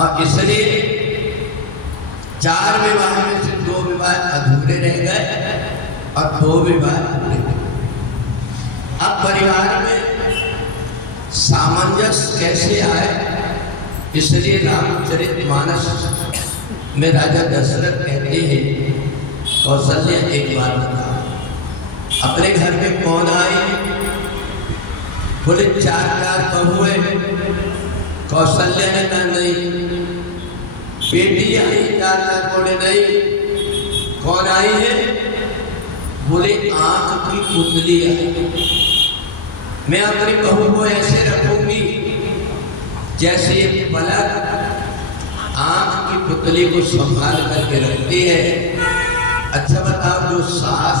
और इसलिए 4 विवाह में से 2 विवाह अधूरे रह गए और 2 विवाह पूरे हो गए। अब परिवार में सामंजस्य कैसे आए, इसलिए रामचरितमानस में राजा दशरथ कहते हैं, कौशल्या एक बार बताओ अपने घर में कौन आई? बोले 4 बहुएं। कौशल्या ने कहा नहीं। बेटी आई 4 बोले नहीं। कौन आई है? बोले आंख की पुतली आई। मैं अपनी बहू को ऐसे रखूंगी जैसे ये पलक आंख की पुतली को संभाल करके रखती है। अच्छा बताओ, जो सास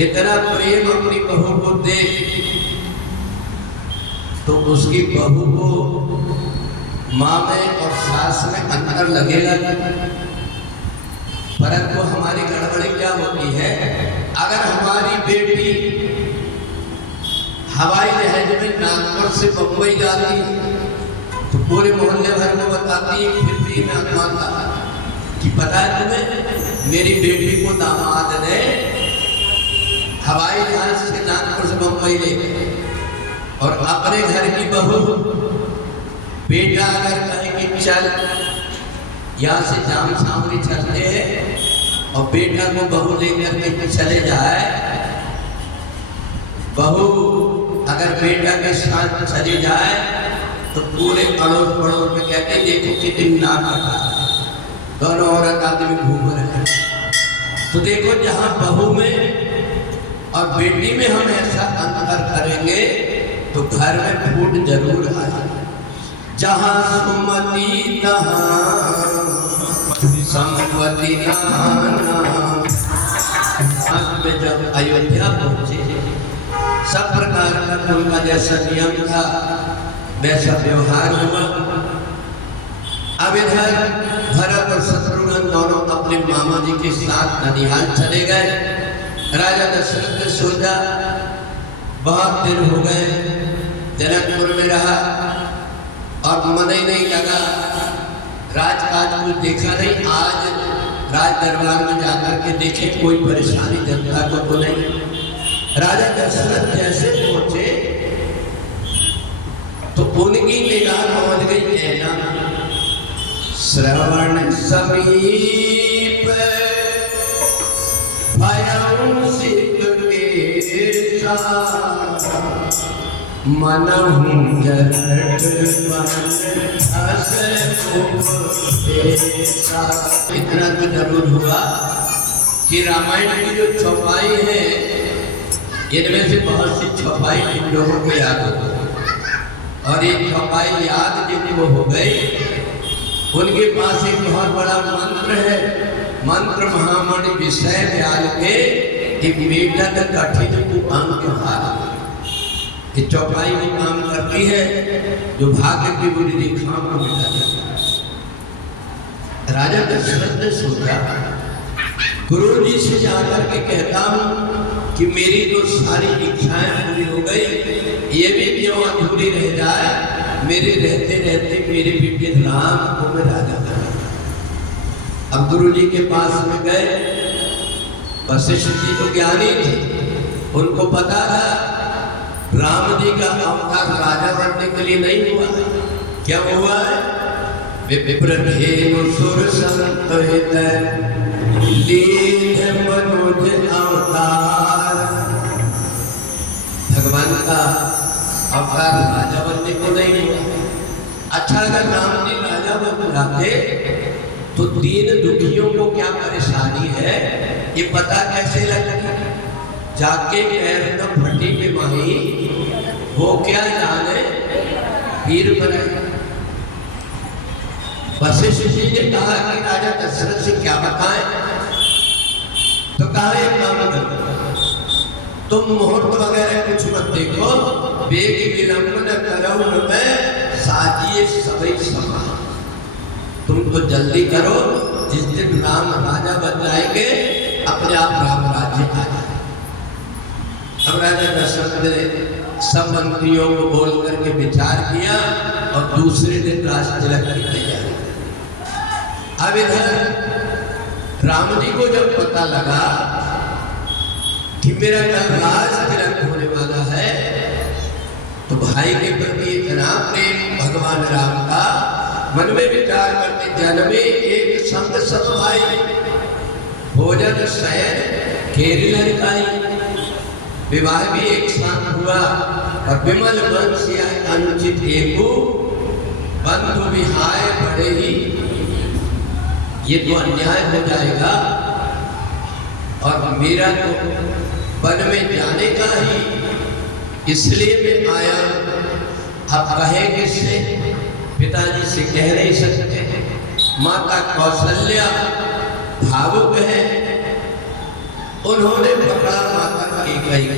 इतना प्रेम अपनी बहू को दे तो उसकी बहू को माँ में और सास में अंतर लगेगा। परंतु हमारी गड़बड़ी क्या होती है, अगर हमारी बेटी हवाई जहाज में नागपुर से बम्बई जाती तो पूरे मोहल्ले भर को बताती है, फिर भी मैं मानता कि पता है तुम्हें, मेरी बेटी को दामाद ने हवाई जहाज से नागपुर से बम्बई ले गए। और अपने घर की बहू बेटा अगर कहे कि चल यहाँ से जाम सामरी चलते हैं और बेटा को बहू लेकर के चले जाए, बहू अगर बेटा के साथ चली जाए तो पूरे अड़ोस पड़ोस में कहते देखो कितनी नाक कटा, दोनों औरत आदमी घूम रहे हैं। तो देखो जहाँ बहू में और बेटी में हम ऐसा अंतर करेंगे तो घर में फूट जरूर आएगा। जहाँ सुमति तहाँ संपत्ति अंत में जब अयोध्या पहुंचे, सब प्रकार का उनका जैसा नियम था वैसा व्यवहार हुआ। अब इधर भरत और शत्रुघ्न दोनों अपने मामा जी के साथ ननिहाल चले गए। राजा दशरथ ने सोचा बहुत दिन हो गए जनकपुर में रहा और मन ही नहीं लगा, राजकाज कुछ देखा नहीं। आज राज दरबार में जाकर के देखे कोई परेशानी जनता को तो नहीं। राजा दशरथ जैसे पहुंचे तो उनकी निगाह पहुंच गई ऐना। श्रवण समीप भयं सिद्ध केशा मनहु जरठ इतना तो जरूर हुआ कि रामायण की जो छपाई है इनमें से बहुत सी छपाई इन लोगों को याद होती है, और ये छपाई याद जिनको हो गई उनके पास एक बहुत बड़ा मंत्र है। मंत्र महामणि विषय व्याल के एक मेटक कठिन अंक हार। ये चौपाई में काम करती है जो भाग्य की बुरी रेखाओं को मिटा देता है। राजा दशरथ ने सोचा गुरु जी से जाकर के कहता हूँ कि मेरी तो सारी इच्छाएं पूरी हो गई, ये भी क्यों अधूरी रह जाए, मेरे रहते रहते मेरे बेटे राम को मैं राजा बना। अब गुरु जी के पास में गए। वशिष्ठ जी तो ज्ञानी थे, उनको पता था राम जी का अवतार राजा बनने के लिए नहीं हुआ। क्या हुआ है? विप्रधेनु सुर संतहित लीन मनोज अवतार। भगवान का अवतार राजा बनने को नहीं हुआ। अच्छा, अगर राम जी राजा बन जाते तो दीन दुखियों को क्या परेशानी है ये पता कैसे लगता? जाके पैर न फटी में माही वो क्या जाने वीर बने। वशिष्ठ जी ने कहा कि राजा दशरथ से क्या बताएं, तो कहा एक काम करो, तुम मुहूर्त वगैरह कुछ मत देखो, वेग विलंब न करो में साजिए सभी समा। तुम तो जल्दी करो, जिस दिन राम राजा बन जाएंगे अपने आप राम राज्य आ जाए। अब राजा दशरथ ने सब मंत्रियों को बोल करके विचार किया और दूसरे दिन राज तिलक की तैयारी। अब इधर राम जी को जब पता लगा कि मेरा कल राज तिलक होने वाला है, तो भाई के प्रति इतना प्रेम भगवान राम का, मन में विचार करते जन्मे एक संग सब भाई, भोजन शयन खेल लड़काई। विवाह भी एक साथ हुआ और विमल वंश या अनुचित एकु बंधु विहाय बड़े ही, ये तो अन्याय हो जाएगा और मेरा तो वन में जाने का ही इसलिए मैं आया। अब कहे किससे? पिताजी से कह नहीं सकते। माता कौशल्या भावुक है, उन्होंने पकड़ा माता कैकेयी।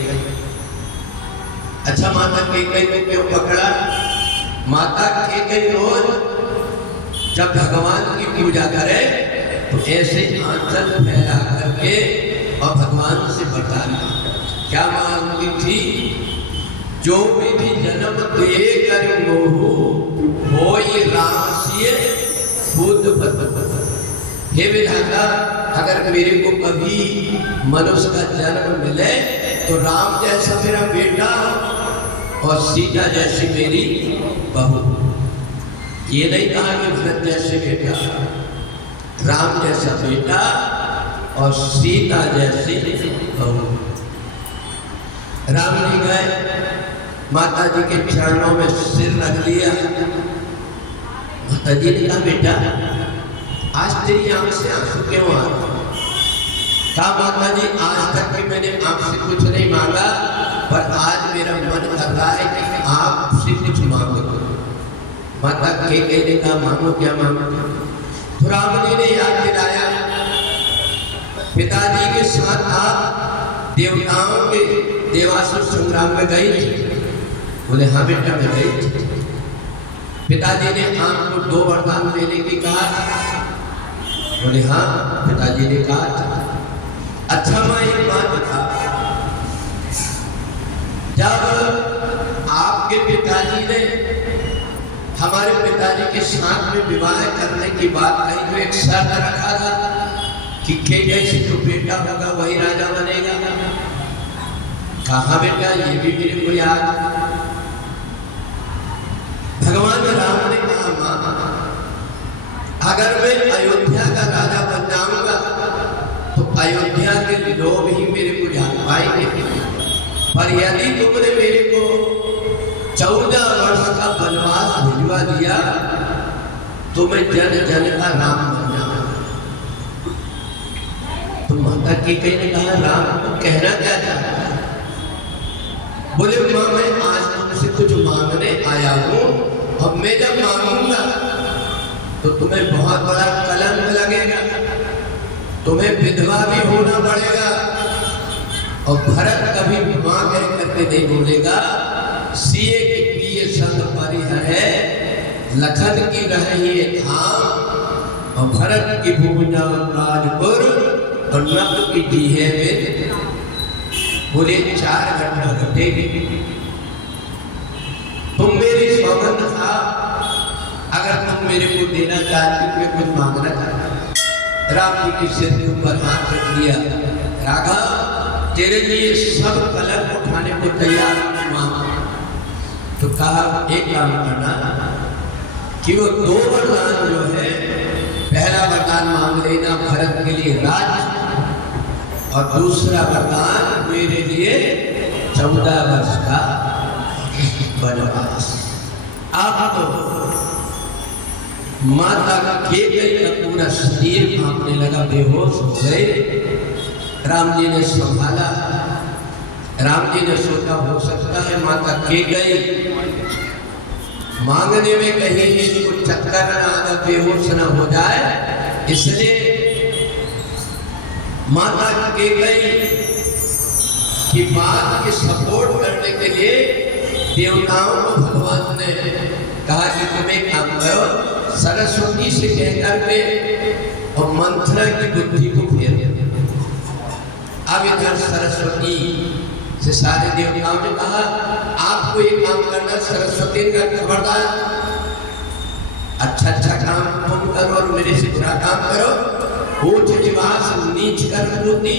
अच्छा, माता कैकेयी को क्यों पकड़ा? माता कैकेयी रोज जब भगवान की पूजा करे तो ऐसे आंचल फैला करके और भगवान से बताना क्या मांगती थी? जो विधि जन्म दे कर मोहू हो ये राम सिए बुद्ध पद। हे विधाता, अगर मेरे को कभी मनुष्य का जन्म मिले तो राम जैसा मेरा बेटा और सीता जैसी मेरी बहू। ये नहीं कहा कि भरत जैसे बेटा, राम जैसा बेटा और सीता जैसी बहू। राम जी गए, माता जी के चरणों में सिर रख लिया। माता जी ने कहा, बेटा आज तेरी आंख से आंसू क्यों आ रहे? कहा, माता जी आज तक कि मैंने आपसे कुछ नहीं मांगा, पर आज मेरा मन कर रहा है कि आपसे कुछ मांगो। माता कैकेयी ने कहा, मांगो, क्या मांगो? तो राम जी ने याद दिलाया, पिताजी के साथ आप देवताओं के देवासुर संग्राम में गई थी? बोले हाँ बेटा, मैं गई थी। पिताजी ने आपको 2 वरदान देने की कहा? बोले हाँ, पिताजी ने कहा। अच्छा माँ, एक बात बता, जब आपके पिताजी ने हमारे पिताजी के साथ में विवाह करने की बात कही तो एक शर्त रखा था कि कैकेयी से जो बेटा होगा वही राजा बनेगा। कहा बेटा, ये भी मेरे को याद। भगवान राम ने कहा, मां अगर मैं अयोध्या का राजा बन जाऊंगा तो अयोध्या के लोग ही मेरे को जान पाएंगे, पर यदि तुमने मेरे को 14 वर्ष का वनवास भिजवा दिया तो मैं जन जन का राम बन जाऊंगा। तो माता कैकेयी ने कहा, राम को कहना क्या चाहता है? बोले मां, मैं आज तुमसे कुछ मांगने आया हूं, अब मैं जब मांगूंगा तो तुम्हें बहुत बड़ा कलंक लगेगा, तुम्हें विधवा भी होना पड़ेगा। और भरत कभी मां कह करके नहीं बोलेगा, सिए की पिए संग परिहर है, लखन की रही धाम, और भरत की भूमिना राजपुर और नक की दी है में। बोले 4 घटना घटेगी। तुम मेरी सौगंध था, अगर तुम मेरे को देना चाहती तो मैं कुछ मांगना चाहता। राम जी के सिर के ऊपर हाथ रख दिया, राघव तेरे लिए सब कलंक उठाने को तैयार मांग। तो कहा, एक काम करना कि वो 2 वरदान जो है, पहला वरदान मांग लेना भरत के लिए राज्य, और दूसरा वरदान मेरे लिए 14 वर्ष का वनवास। आप तो माता कैकेयी का पूरा शरीर कांपने लगा, बेहोश हो गए। राम जी ने संभाला। राम जी ने सोचा हो सकता है माता कैकेयी मांगने में कहीं इनको चक्कर न आ, बेहोश न हो जाए, इसलिए माता कैकेयी की बात के सपोर्ट करने के लिए देवताओं को भगवान ने कहा कि तुम एक काम करो, सरस्वती से कहकर के और मंथरा की बुद्धि को फेर दो। अब इधर सरस्वती से सारे देवताओं ने कहा, आपको एक काम करना, सरस्वती का खबरदार मेरे से बुरा काम करो, ऊंच निवास नीच कर होती,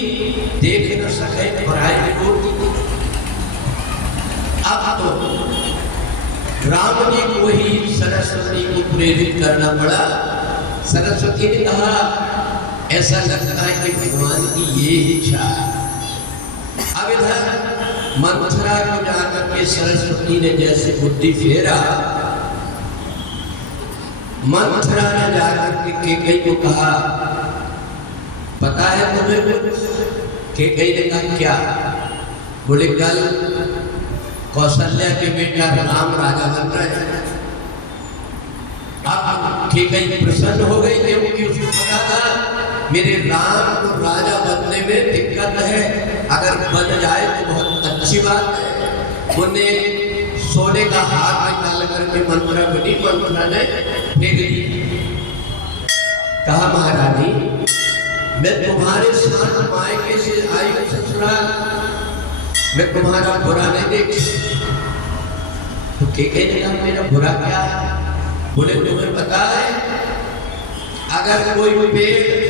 देख न सके पराई होती। अब तो राम जी को ही सरस्वती को प्रेरित करना पड़ा। सरस्वती ने कहा ऐसा लगता है कि भगवान की ये इच्छा है। अब इधर मंथरा को जाकर के सरस्वती ने जैसे बुद्धि फेरा, मंथरा ने जाकर के केकई को कहा पता है तुम्हें कुछ? केकई ने कहा क्या? बोले कल कौशल्या के बेटा राम राजा बन रहे हैं। अब केकई प्रसन्न हो गई क्योंकि उसको पता था मेरे राम को राजा बनने में दिक्कत है, अगर बन जाए तो बहुत अच्छी बात है। उन्हें सोने का हार निकाल करके मंथरा बनी, मंथरा ने फेंक दी। कहा महारानी मैं तुम्हारे साथ मायके से आई हूं ससुराल, मैं तुम्हारा बुरा नहीं देख। तो केकई ने कहा मेरा बुरा क्या है? बोले तुम्हें पता है अगर कोई पेड़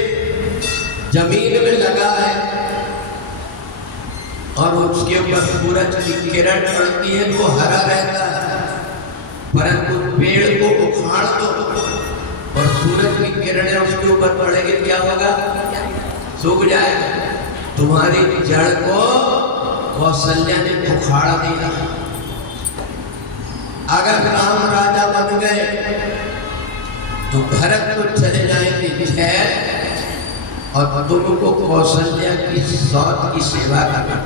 जमीन में लगा है और उसके ऊपर सूरज की किरण पड़ती है तो हरा रहता है, परंतु पेड़ को उखाड़ दो और सूरज की किरणें उसके ऊपर पड़ेगी क्या होगा? सूख जाएगा। तुम्हारी जड़ को कौशल्या ने उखाड़ दिया। अगर राम राजा बन गए तो भरत को चले जाएंगे खैर, और तुमको कौशल्या की सौत की सेवा करना।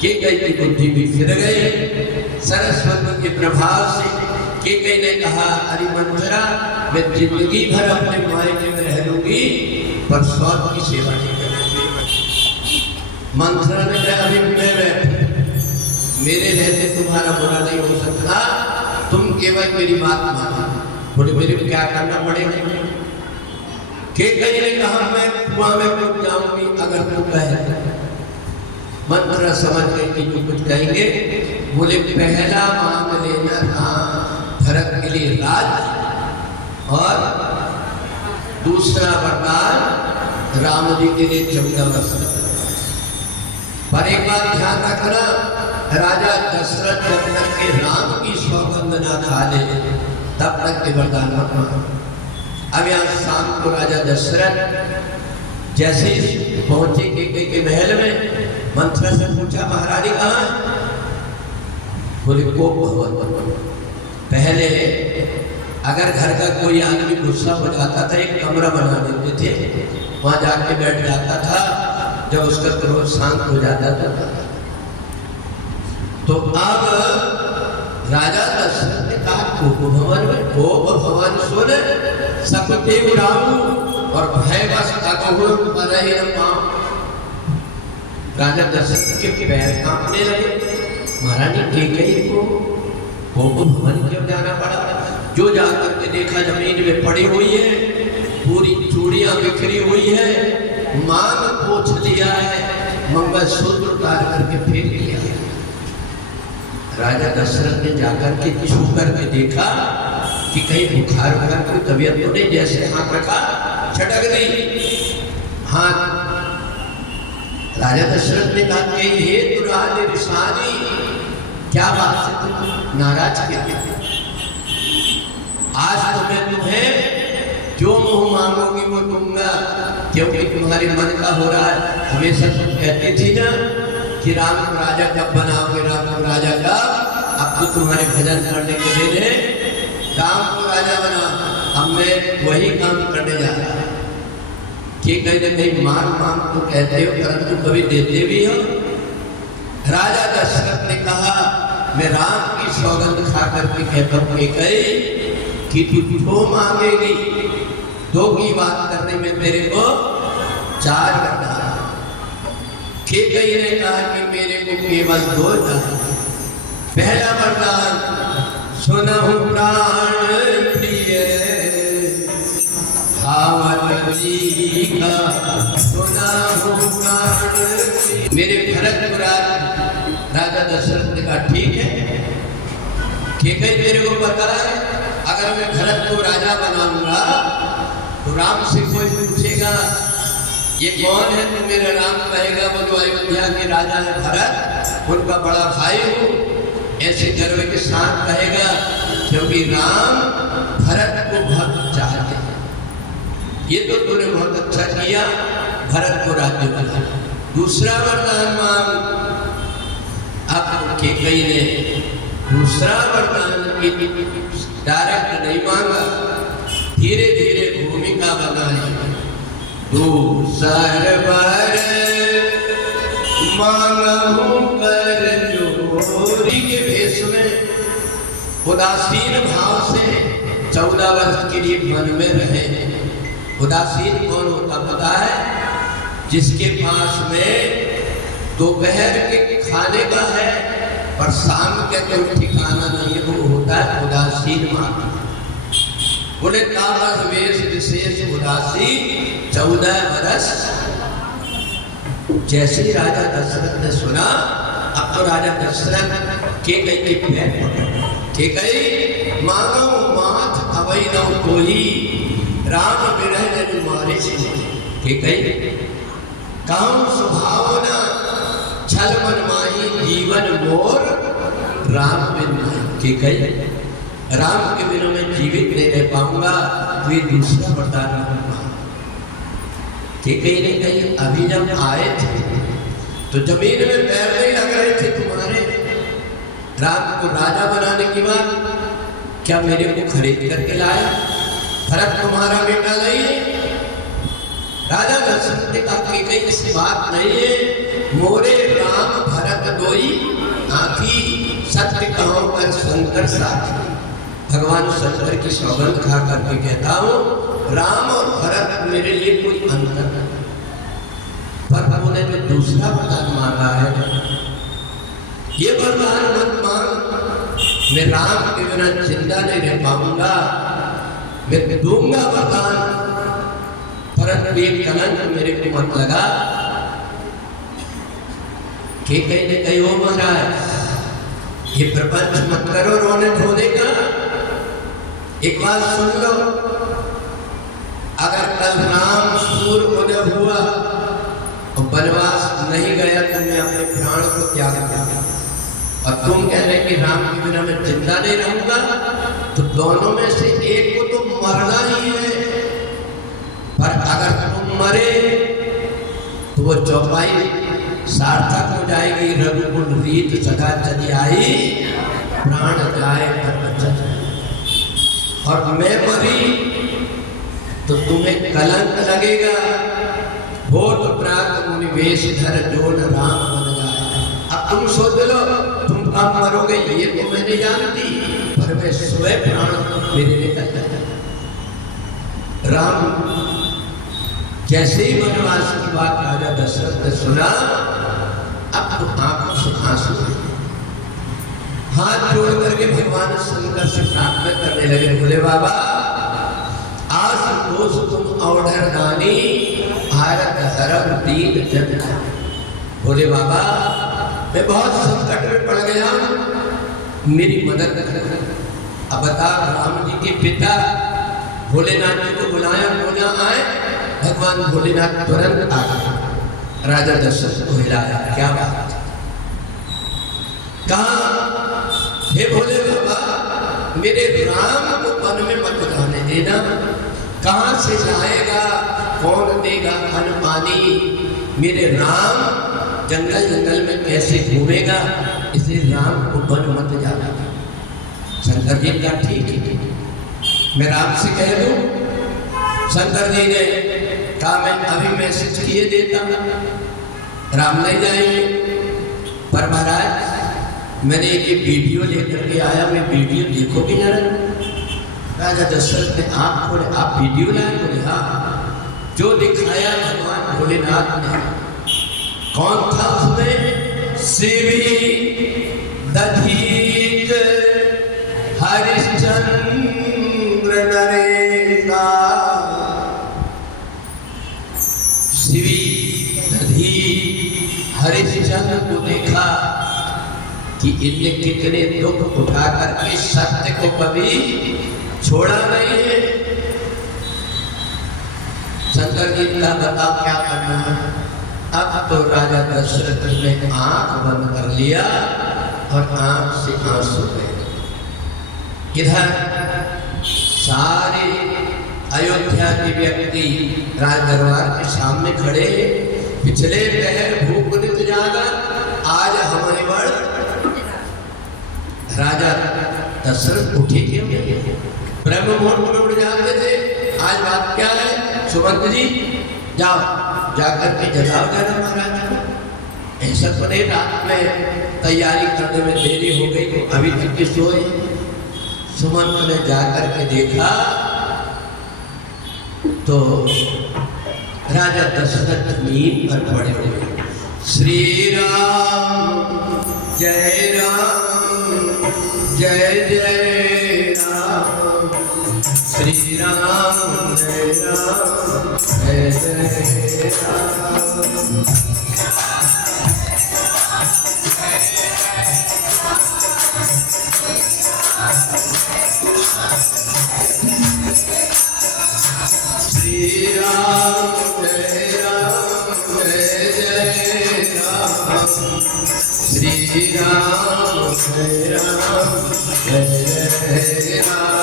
केकई की बुद्धि भी फिर गई सरस्वती के प्रभाव से। केकई ने कहा अरे मंथरा मैं जिंदगी भर अपने मायके में रह लूंगी पर सौत की सेवा नहीं करूंगी। मंथरा ने कहा अभी मैं बैठी, मेरे रहते तुम्हारा बुरा नहीं हो सकता, तुम केवल मेरी बात मानो। बोले मेरे को क्या करना पड़ेगा? केकई ने कहा मैं कुआं में कूद जाऊंगी अगर तू कहे। मंथरा समझ गई कि जो कुछ कहेंगे। बोले पहला मांग लेना राम भरत के लिए राज, और दूसरा वरदान राम जी के लिए 14 वर्ष। पर एक बात ध्यान रखना, राजा दशरथ जब तक के राम की सौगंध ना खा ले तब तक के वरदान मत मांगो। अब यहाँ शाम को राजा दशरथ जैसे पहुंचे केकई के महल में, मंथरा से पूछा महारानी कहाँ है? बोले कोप भवन। पहले अगर घर का कोई आदमी गुस्सा हो जाता था एक कमरा बना देते थे, वहां जाके बैठ जाता था, जब उसका क्रोध शांत हो जाता था। तो अब राजा दशरथ ने कहा कोप भवन में, कोप भवन सुन सकते उड़ाऊ और भय बस अगहुर बरहि न पाऊं। राजा दशरथ के पैर कांपने लगे। महारानी केकई को कोप भवन क्यों जाना पड़ा? जो जाकर के देखा जमीन में पड़ी हुई है, पूरी चूड़ियां बिखरी हुई है, मांग पोछ लिया है, मंगलसूत्र उतार करके फेंक दिया है। राजा दशरथ ने जाकर के छू करके देखा कि कहीं बुखार बुखार कोई तबीयत तो नहीं, जैसे हाथ रखा छटक गई हाथ। राजा दशरथ ने कहा कि हे दुराने ऋषानी, क्या बात से तुम नाराज किया? आज तो मैं तुम्हें जो मुंह मांगोगी वो दूंगा, क्योंकि तुम्हारे मन का हो रहा है। हमेशा तुम कहती थी ना कि राम को राजा कब बनाओगे, राम को राजा कब? अब तो तुम्हारे भजन करने के लिए राम को राजा बना, अब मैं वही काम करने जा रहा हूँ। कि कहते नहीं मांग मांग तो कहते हो परंतु कभी देते भी हो। राजा दशरथ ने कहा मैं राम की सौगंध खा करके कहता हूँ कि तू जो मांगेगी दो की बात करने में तेरे को 4 वरदान। केकई ने कहा कि मेरे को केवल 2 चाहिए। पहला वरदान सुनहु प्राण प्रिय जी का सुनहु प्राण प्रिय। मेरे भरत राजा दशरथ ने कहा ठीक है, केकई तेरे को पता है अगर मैं भरत को राजा बनाऊंगा तो राम से कोई पूछेगा ये कौन है, तो मेरा राम कहेगा वो जो अयोध्या के राजा है भरत, उनका बड़ा भाई हूँ, ऐसे गर्व के साथ कहेगा, क्योंकि राम भरत को बहुत चाहते हैं। ये तो तूने बहुत अच्छा किया, भरत को राज्य बना। दूसरा वरदान मांग। अब कैकेयी ने दूसरा वरदान डायरेक्ट नहीं मांगा, धीरे धीरे भूमिका बनाई। दूसर वर मांगहु कर जोरी के भेष में उदासीन भाव से 14 वर्ष के लिए वन में रहे। उदासीन कौन होता पता है? जिसके पास में दोपहर के खाने का है पर शाम के कोई ठिकाना नहीं, वो होता है उदासीन माता। बोले तापस वेश विशेष उदासी 14 वर्ष। जैसे ही राजा दशरथ ने सुना, अब तो राजा दशरथ कैकेयी के पैर पकड़, कैकेयी मानो माथ अवै न कोई, राम विरह न मारे से। कैकेयी कहूँ सुभावना छल मन माही, जीवन मोर राम बिन नहीं। कैकेयी राम के बिना मैं जीवित नहीं रह पाऊंगा, तो ये दूसरा वरदान मांगूंगा। कैकेयी ने कही अभी जब आए थे तो जमीन में पैर नहीं लग रहे थे तुम्हारे, राम को राजा बनाने की बात क्या मेरे को खरीद करके लाया? भरत तुम्हारा बेटा नहीं है। राजा दशरथ ने कहा कैकेयी ऐसी बात नहीं है, मोरे राम भरत दोई आखी, सत्य कहो कर शंकर साथी। भगवान शंकर की सौगंध खा करके कहता हूँ, राम और भरत मेरे लिए कोई अंतर नहीं। पर उन्होंने जो दूसरा वरदान मांगा है, ये वरदान मत मांग, मैं राम के बिना जिंदा नहीं रह पाऊंगा। मैं दूंगा वरदान, परंतु ये कलंक मेरे को मत लगा। कैकेयी ने कही, ओ महाराज ये प्रपंच मत करो रोने धोने का। एक बात सुन लो, अगर कल राम सूर्य उदय हुआ और वनवास नहीं गया तो मैं अपने प्राण को त्याग दूंगा, और तुम कह रहे कि राम के बिना मैं जिंदा नहीं रहूंगा, तो दोनों में से एक को तो मरना ही है। पर अगर तुम मरे तो वो चौपाई सार्थक हो जाएगी। रघुकुल रीत सदा चली आई, प्राण जाए पर बचत। और मैं मरी तो तुम्हें कलंक लगेगा। भोट प्रात मुनि वेश धर जो न राम बन जाए। अब तुम सोच लो तुम कब मरोगे ये तो मैं नहीं जानती, पर मैं स्वयं प्राण मेरे निकल जाए। राम जैसे ही वनवास की बात राजा दशरथ ने सुना, अब तो आंखों से आंसू, हाथ जोड़ करके भगवान शंकर से प्रार्थना करने लगे। बोले बाबा आज दोष तुम औढ़र दानी, भारत हरम दीन जन। बोले बाबा मैं बहुत संकट में पड़ गया, मेरी मदद कर। अब बता, राम जी के पिता भोलेनाथ जी को बुलाया, बोला आए। भगवान भोलेनाथ तुरंत आ गए, राजा दशरथ को हिलाया। क्या बात? कहा हे भोले बाबा मेरे राम को वन में मत जाने देना। कहाँ से जाएगा, कौन देगा अन्न पानी? मेरे राम जंगल जंगल में कैसे घूमेगा, इसलिए राम को वन मत जाना। शंकर जी का ठीक है, मैं राम से कह दूं। शंकर जी ने कहा मैं अभी मैसेज किए देता, राम नहीं जाएंगे। पर महाराज मैंने एक वीडियो लेकर के आया, मैं वीडियो देखोगे जरा? राजा दशरथ ने आँख खोले, आप वीडियो लाए? बोले हाँ। जो दिखाया भगवान भोलेनाथ ने, कौन था उसमें? शिवी दधीच हरिश्चंद्र नरेश। शिवी दधी हरिश्चंद्र को देखा कि इनने कितने दुख उठा करके सत्य को कभी छोड़ा नहीं है। गीता बता क्या करना है। अब तो राजा दशरथ ने आंख बंद कर लिया और आंख से आंसू गए। इधर सारे अयोध्या के व्यक्ति राज दरबार के सामने खड़े, पिछले पहर भूख नित जागा, आज हमारे बड़ राजा दशरथ उठे क्यों? ब्रह्म मुहूर्त में उठ जाते थे। आज बात क्या है? सुमंत जी जाओ, जाकर के जगाओ जाना महाराज को। ऐसा तो नहीं रात में तैयारी करने में देरी हो गई तो अभी तक के सोए। सुमंत ने जाकर के देखा तो राजा दशरथ नींद पर पड़े हुए। श्री राम जय जय राम, श्री राम जय जय राम। श्री राम जय राम, श्री राम जय राम जय राम।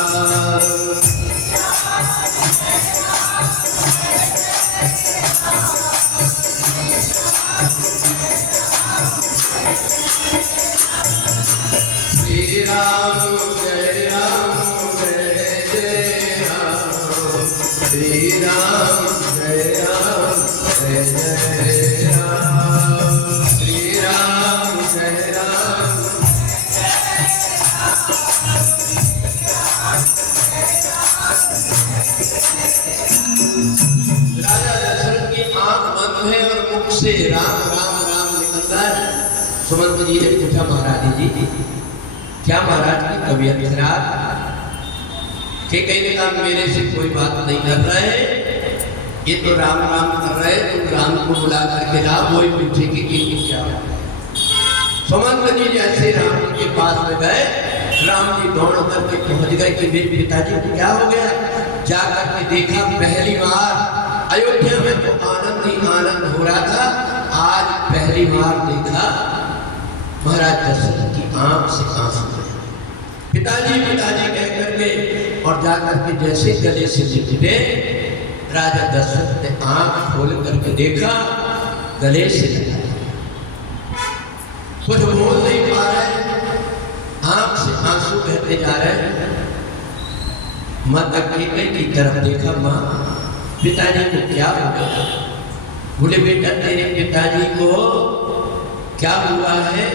श्री राम जय राम, श्री राम जय राम, श्री राम जय राम। राजा दशरथ की आंख बंद है और मुख से राम राम राम निकलता है। सुमंत जी ने पूछा महाराज जी क्या महाराज की तबीयत खराब? के कहीं ने कहा मेरे से कोई बात नहीं कर रहा है, ये तो राम राम कर रहे हैं, तुम राम को बुला करके लाओ, वही पूछेगी कि क्या हो। सुमंत जी जैसे राम जी के पास में गए, राम जी दौड़ करके पहुंच गए कि मेरे पिताजी को क्या हो गया। जाकर के देखा, पहली बार अयोध्या में तो आनंद ही आनंद हो रहा था, आज पहली बार देखा महाराज दशरथ की आंख से आंसू गए। पिताजी पिताजी कह करके और जाकर के जैसे गले से लिपटे, राजा दशरथ ने आंख खोल करके देखा, गले से लगा, कुछ बोल नहीं पा रहे, आंख से आंसू बहते जा रहे। माता कैकेयी की तरफ देखा, माँ पिताजी को क्या हो गया? बोले बेटा तेरे पिताजी को क्या हुआ है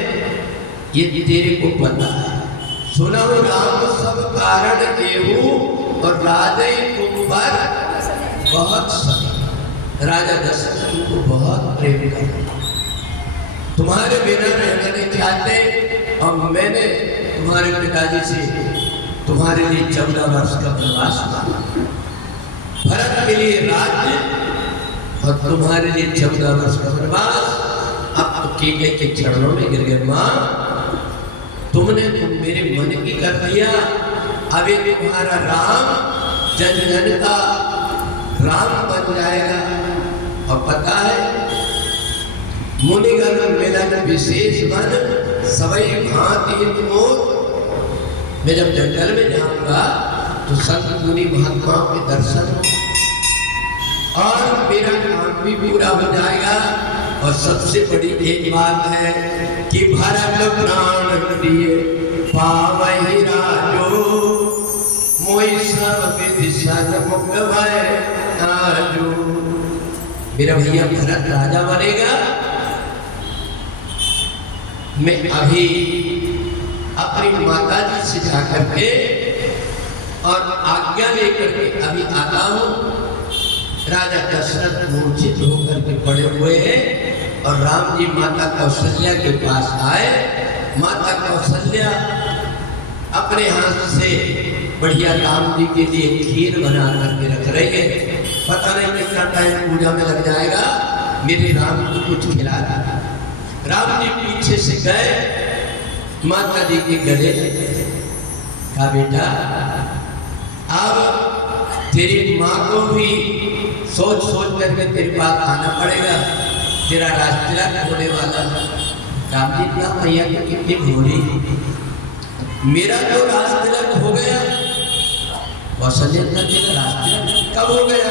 ये तेरे को पता है। सुना राम सब कारण केहू और राधे तुम पर बहुत सही। राजा दशरथ तुमको बहुत प्रेम करते, तुम्हारे बिना रहना नहीं चाहते, और मैंने तुम्हारे पिताजी से तुम्हारे लिए 14 वर्ष का वनवास मांगा, भरत के लिए राज्य और तुम्हारे लिए 14 वर्ष का वनवास। अब तो कैकेयी के चरणों में गिर गए। माँ तुमने तुम मेरे मन की कर दिया, अभी तुम्हारा राम जन जन का राम बन जाएगा। और पता है मुनिगण मिलन विशेष मन सवई भांति मोर। मैं जब जंगल में जाऊंगा तो संत मुनि महात्माओं के दर्शन और मेरा काम भी पूरा हो जाएगा। और सबसे बड़ी एक बात है कि भरत प्राण दिए पावहि राजो, मोहि सब विधि सन्मुख भय आजो। मेरा भैया भरत राजा बनेगा। मैं अभी अपनी माता जी से जाकर के और आज्ञा लेकर के अभी आता हूँ। राजा दशरथ मूर्छित होकर के पड़े हुए हैं और राम जी माता कौशल्या के पास आए। माता कौशल्या अपने हाथ से बढ़िया राम जी के लिए खीर बना करके रख रही है। पता नहीं कितना टाइम पूजा में लग जाएगा, मेरे राम को कुछ खिला रहा। राम जी पीछे से गए, माता जी के गले कहा बेटा अब तेरी माँ को भी सोच सोच करके तेरे पास आना पड़ेगा, तेरा राजतिलक होने वाला। राम जी का मैया की कितनी भोली, मेरा तो राजतिलक हो गया, कौशल्या का तेरा राजतिलक कब हो गया?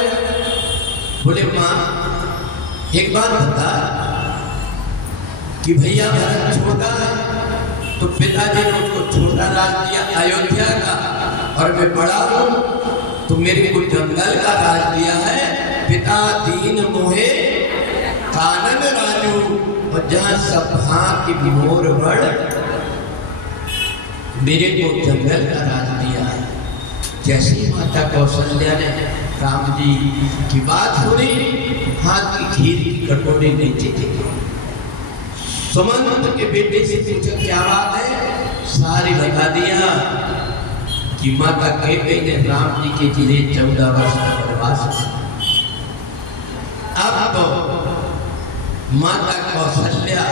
बोले माँ एक बात बता कि भैया भरत छोटा है तो पिताजी ने उसको छोटा राज दिया अयोध्या का, और मैं बड़ा हूँ तो मेरे को जंगल का राज दिया है। पिता दीन मोहे कानन राजू, और जहाँ सभा की मोर बड़, मेरे को जंगल का राज दिया है। जैसी माता कौशल्या ने राम जी की बात सुनी, हाथ की खीर की कटोरी नीचे गिरी। सुमंत के बेटे से पूछा क्या बात है? सारी बता दिया कि माता कैकेयी ने राम जी के लिए 14 वर्ष का वनवास। अब तो माता कौशल्या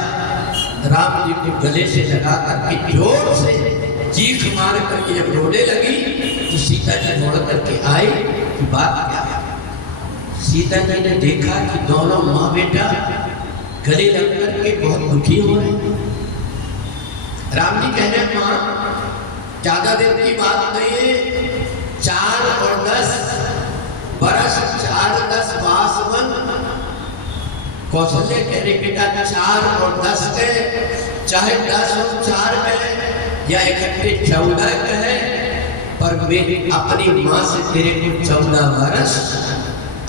राम जी को गले से लगा करके जोर से चीख मार करके जब रोने लगी तो सीता जी दौड़ करके आई कि बात क्या है। सीता जी ने देखा कि दोनों माँ बेटा गले लग करके बहुत दुखी हो रहे हैं। राम जी कह रहे माँ ज्यादा दिन की बात नहीं है, 4 और 10 बरस, 4 10 बासवन। कौशल्या कह रही बेटा 4 और 10 के, चाहे 10 और 4 के या इकट्ठे 14 कहे, पर मेरी अपनी माँ से तेरे को 14 वर्ष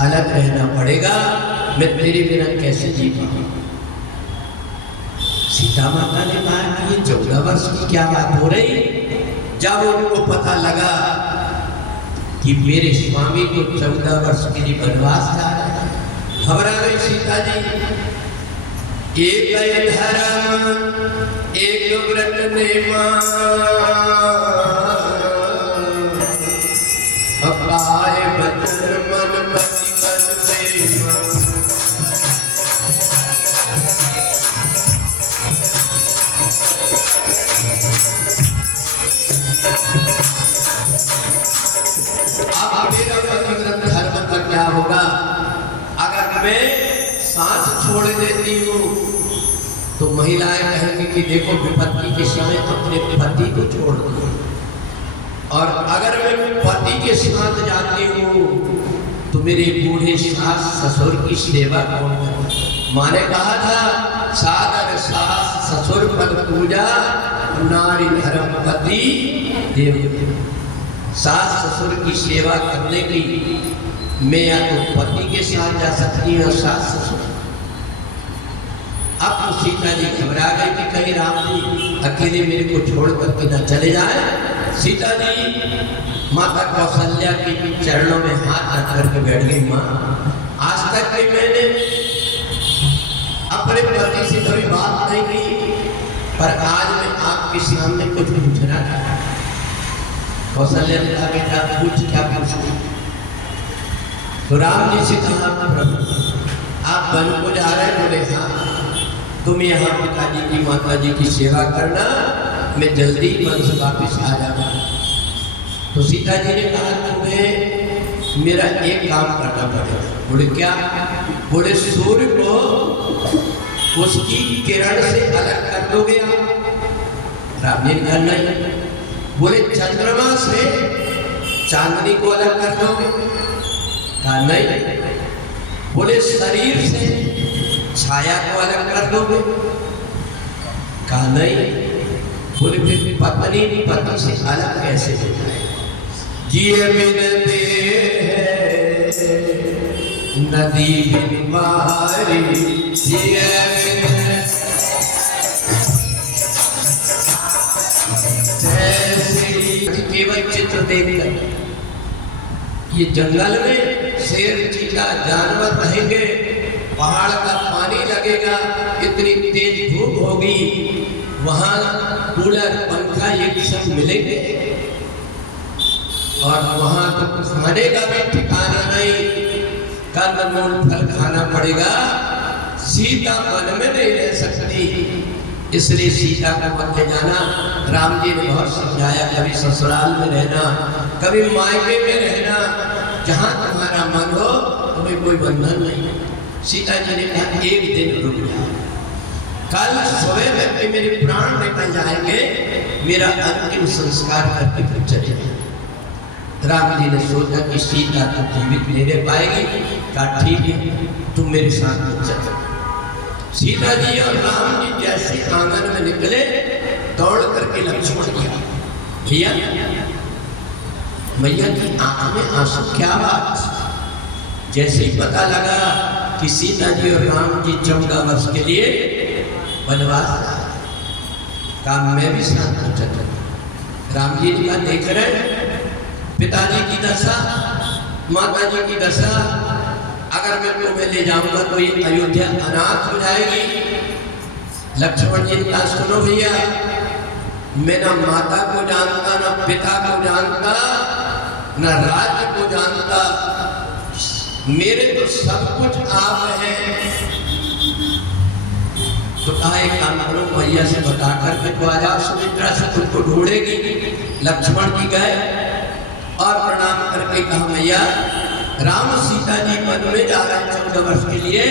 अलग रहना पड़ेगा, मैं तेरे बिना कैसे जी पाऊँ। सीता माता ने कहा कि ये 14 वर्ष की क्या बात हो रही। जब उनको पता लगा कि मेरे स्वामी को 14 वर्ष के लिए वनवास जा रहे हैं, घबरा गई सीता जी। एक धर्म एक व्रत नेमा, अपाय बचन मन पति मन प्रेमा। अब मेरा पतिव्रत धर्म का क्या होगा? अगर मैं सांस छोड़ देती हूँ तो महिलाएं कहेंगी कि देखो विपत्ति के समय अपने पति को छोड़ दो, और अगर मैं पति के साथ जाती हूँ तो मेरे बूढ़े सास ससुर की सेवा कौन करे? माँ ने कहा था सादर सास ससुर पद पूजा, नारी धर्म पति देव। सास ससुर की सेवा करने की मैं या तो पति के साथ जा सकती हूँ, सास ससुर। अब तो सीता जी घबरा गई कि कहीं राम जी अकेले मेरे को छोड़ करके न चले जाए। सीता जी माता कौशल्या के चरणों में हाथ रख करके बैठ गई। माँ आज तक भी मैंने अपने पति से कभी बात नहीं की, पर आज मैं आपके सामने कुछ पूछना था। कौशल्या ने कहा बेटा पूछ, क्या पूछूं? तो राम जी से कहा प्रभु आप वन को जा रहे हैं? बोले हाँ। तुम यहाँ पिताजी की माता जी की सेवा करना, मैं जल्दी वन से वापिस आ जाऊंगा। तो सीता जी ने कहा तुम्हें मेरा एक काम करना पड़ेगा। बोले क्या? बोले सूर्य को उसकी किरण से अलग कर दोगे आप? राम जी ने कहा नहीं। बोले चंद्रमा से चांदनी को अलग कर दोगे? कहा नहीं। बोले शरीर से छाया को अलग कर दोगे? कहा नहीं। बोले फिर पत्नी पति से अलग कैसे हो जाए? जिए बिन दे नदी बिन मारी, जिए बिन केवल चित्र देखकर ये जंगल में शेर चीता जानवर रहेंगे, पहाड़ का पानी लगेगा, इतनी तेज धूप होगी, वहां कूलर पंखा एक सब मिलेंगे, और वहां तो खाने का भी ठिकाना नहीं, कंदमूल फल खाना पड़ेगा। सीता वन में नहीं रह सकती, इसलिए सीता को मत ले जाना। राम जी ने बहुत समझाया, कभी ससुराल में रहना, कभी मायके में रहना, जहाँ तुम्हारा मन हो तुम्हें में कोई बंधन नहीं। सीता जी ने कहा एक दिन रुक जाओ, कल सुबह तक के मेरे प्राण निकल जाएंगे, मेरा अंतिम संस्कार करके फिर चले जाएंगे। राम जी ने सोचा कि सीता तो जीवित नहीं रह पाएगी, कहा ठीक है तुम मेरे साथ में चलो। सीता जी और राम जी जैसे आंगन में निकले, दौड़ करके लक्ष्मण किया, भैया मैया की आंख में आंसू, क्या बात। जैसे ही पता लगा कि सीता जी और राम जी 14 वर्ष के लिए वनवास, काम में भी साथ में चल। राम जी ने कहा देख रहे पिताजी की दशा, माता जी की दशा, अगर मैं तुम्हें ले जाऊंगा तो ये अयोध्या अनाथ हो जाएगी। लक्ष्मण जी ने कहा सुनो भैया, मैं ना माता को जानता, ना पिता को जानता, ना राज्य को जानता, मेरे तो सब कुछ आप हैं। तो कहा एक काम करो, मैया से बता करके तो आ जाओ, सुमित्रा से खुद को ढूंढेगी। लक्ष्मण जी गए और प्रणाम करके कहा मैया राम सीता जी वन में जा रहे हैं 14 वर्ष के लिए,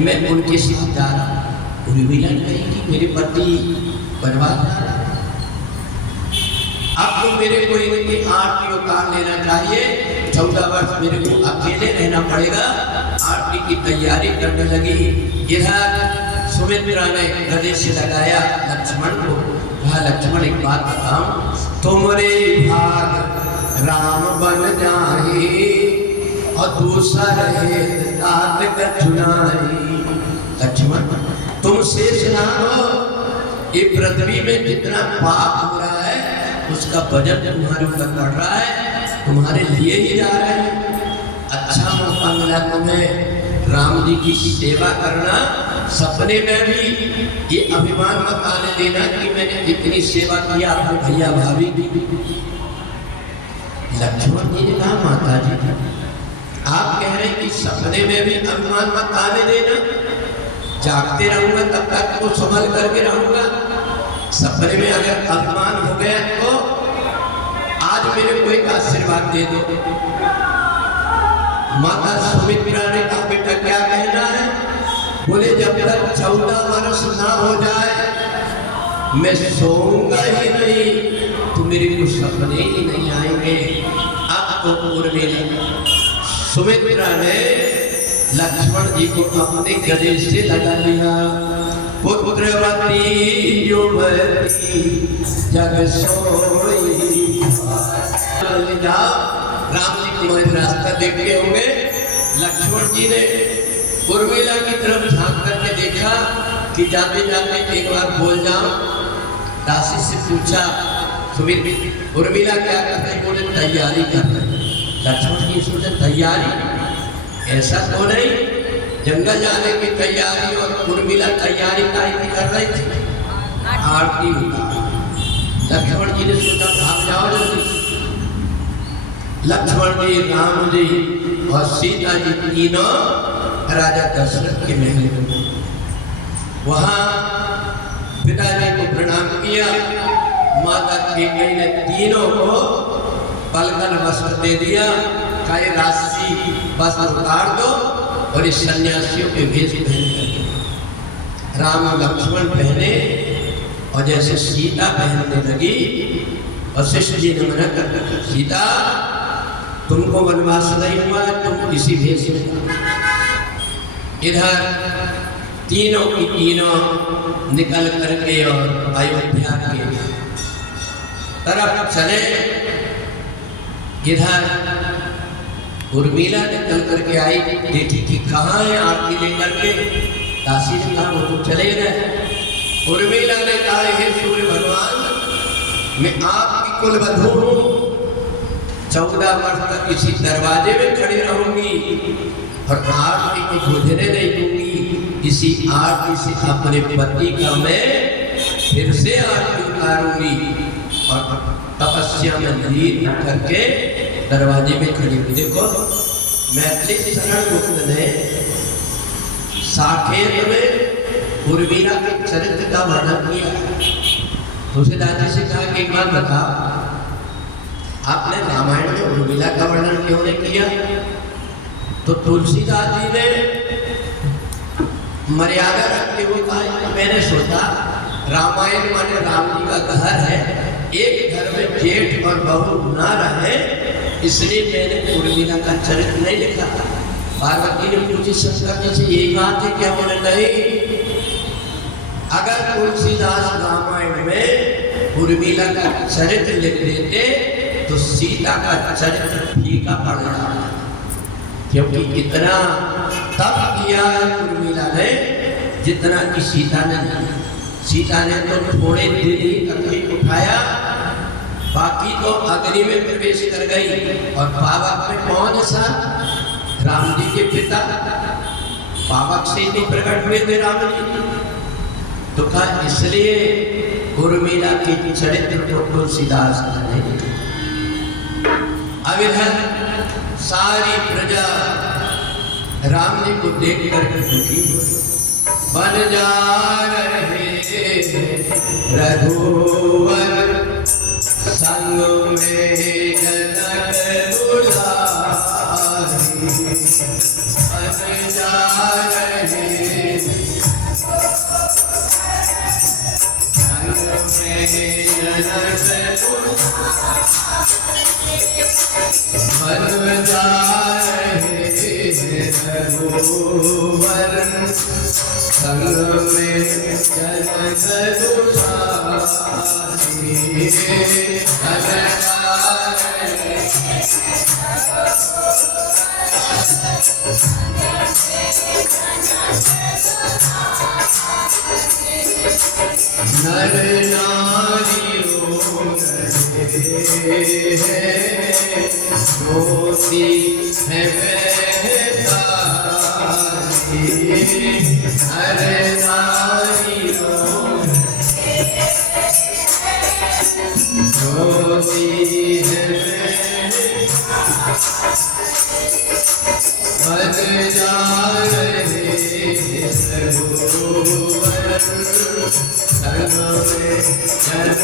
मैं उनके साथ जा रहा हूँ। उर्मिला कहेगी मेरे पति बनवास जा रहे हैं, अब तो मेरे को इनकी आरती उतार लेना चाहिए, 14 वर्ष मेरे को अकेले रहना पड़ेगा। आरती की तैयारी करने लगी। इधर सुमित्रा ने गले से लगाया लक्ष्मण को, कहा लक्ष्मण एक बात बताऊं, तुम्हारे भाग राम बन जाए और दूसरा रहे तात कछुनाई। लक्ष्मण तुम शेष ना हो, ये पृथ्वी में जितना पाप हो रहा है उसका वजन तुम्हारे ऊपर पड़ रहा है, तुम्हारे लिए ही जा रहे हैं। अच्छा मौका मिला तुम्हें राम जी की सेवा करना, सपने में भी ये अभिमान मत आने देना कि मैंने इतनी सेवा किया अपने भैया भाभी की। लक्ष्मण जी ने कहा माता जी आप कह रहे हैं कि सपने में भी अभिमान मत आने देना, जागते रहूंगा तब तक तो संभल करके रहूंगा, सपने में अगर अभिमान हो गया तो आज मेरे को एक आशीर्वाद दे दो। माता सुमित्रा ने कहा बेटा क्या कहना है? बोले जब तक 14 वर्ष ना हो जाए मैं सोऊंगा ही नहीं, तो मेरे को सपने ही नहीं आएंगे। अब तो उर्मिला सुमित्रा ने लक्ष्मण जी को अपने गले से लगा लिया। पुत्रवती युवती जग सोई, राम जी तुम्हारे रास्ता देखते होंगे। लक्ष्मण जी ने उर्मिला की तरफ झांक करके देखा कि जाते जाते एक बार बोल जाओ। दासी से पूछा सुमित्रा उर्मिला क्या कर रही? बोले तैयारी कर रही। लक्ष्मण जी सोचे तैयारी, ऐसा तो नहीं, जंगल जाने की तैयारी और उर्मिला तैयारी कर रही थी, आरती उतार। लक्ष्मण जी ने सोचा भाग जाओ जल्दी। लक्ष्मण जी, राम जी और सीता जी तीनों राजा दशरथ के महल में, वहां पिताजी को प्रणाम किया। माता कैकेयी ने तीनों को पलकन वस्त्र दे दिया, कहे राशि वस्त्र उतार दो और इस सन्यासियों के भेष पहन राम लक्ष्मण पहने। और जैसे सीता पहनने लगी, वशिष्ठ जी ने मना कर, सीता तुमको वनवास नहीं हुआ, तुम इसी भेष में। इधर तीनों की तीनों निकल करके और अयोध्या के तरफ चले। इधर उर्मिला निकल करके आई, देखी कि कहाँ है आरती लेकर के। दासी ने कहा वो तो चले गए। उर्मिला ने कहा हे सूर्य भगवान, मैं आपकी कुलवधू हूँ, 14 वर्ष तक इसी दरवाजे में खड़ी रहूंगी और आरती को बुझने नहीं दूंगी। इसी आरती से अपने पति का मैं फिर से आरती उतारूंगी और तपस्या में लीन करके दरवाजे में खड़ी हुई। देखो मैथिली शरण गुप्त ने साकेत में उर्मिला के चरित्र का वर्णन किया। तुलसीदास जी से कहा कि एक बार बता, आपने रामायण में उर्मिला का वर्णन क्यों नहीं किया? तो तुलसीदास जी ने मर्यादा रखते हुए कहा, मैंने सोचा रामायण माने राम जी का घर है, एक घर में जेठ और बहू ना रहे, इसलिए मैंने उर्मिला का चरित्र नहीं लिखा। पार्वती ने पूछी शंकर जी से, यही बात है क्या? बोले नहीं, अगर तुलसीदास रामायण में उर्मिला का चरित्र लिख देते तो सीता का चरित्र फीका पड़ जाता, क्योंकि इतना तप किया है उर्मिला ने जितना कि सीता ने नहीं। सीता ने तो थोड़े दिन ही तकलीफ उठाया, बाकी तो अग्नि में प्रवेश कर गई। और पावक में कौन सा? राम जी के पिता, पावक से ही प्रकट हुए थे राम जी। तो कहा इसलिए उर्मिला के चरित्र को तुलसीदास ने। अब इधर सारी प्रजा राम जी को देख कर दुखी हुई। बन जा रहे रघुवर संग में जनक दुलारी, बन जा रहे संग में जनक बन जा रहे रघुवर संग में जनक दुलारी, नर नारी रोती है नर नारी रोती है बन जा रहे रघुवर संग में जनक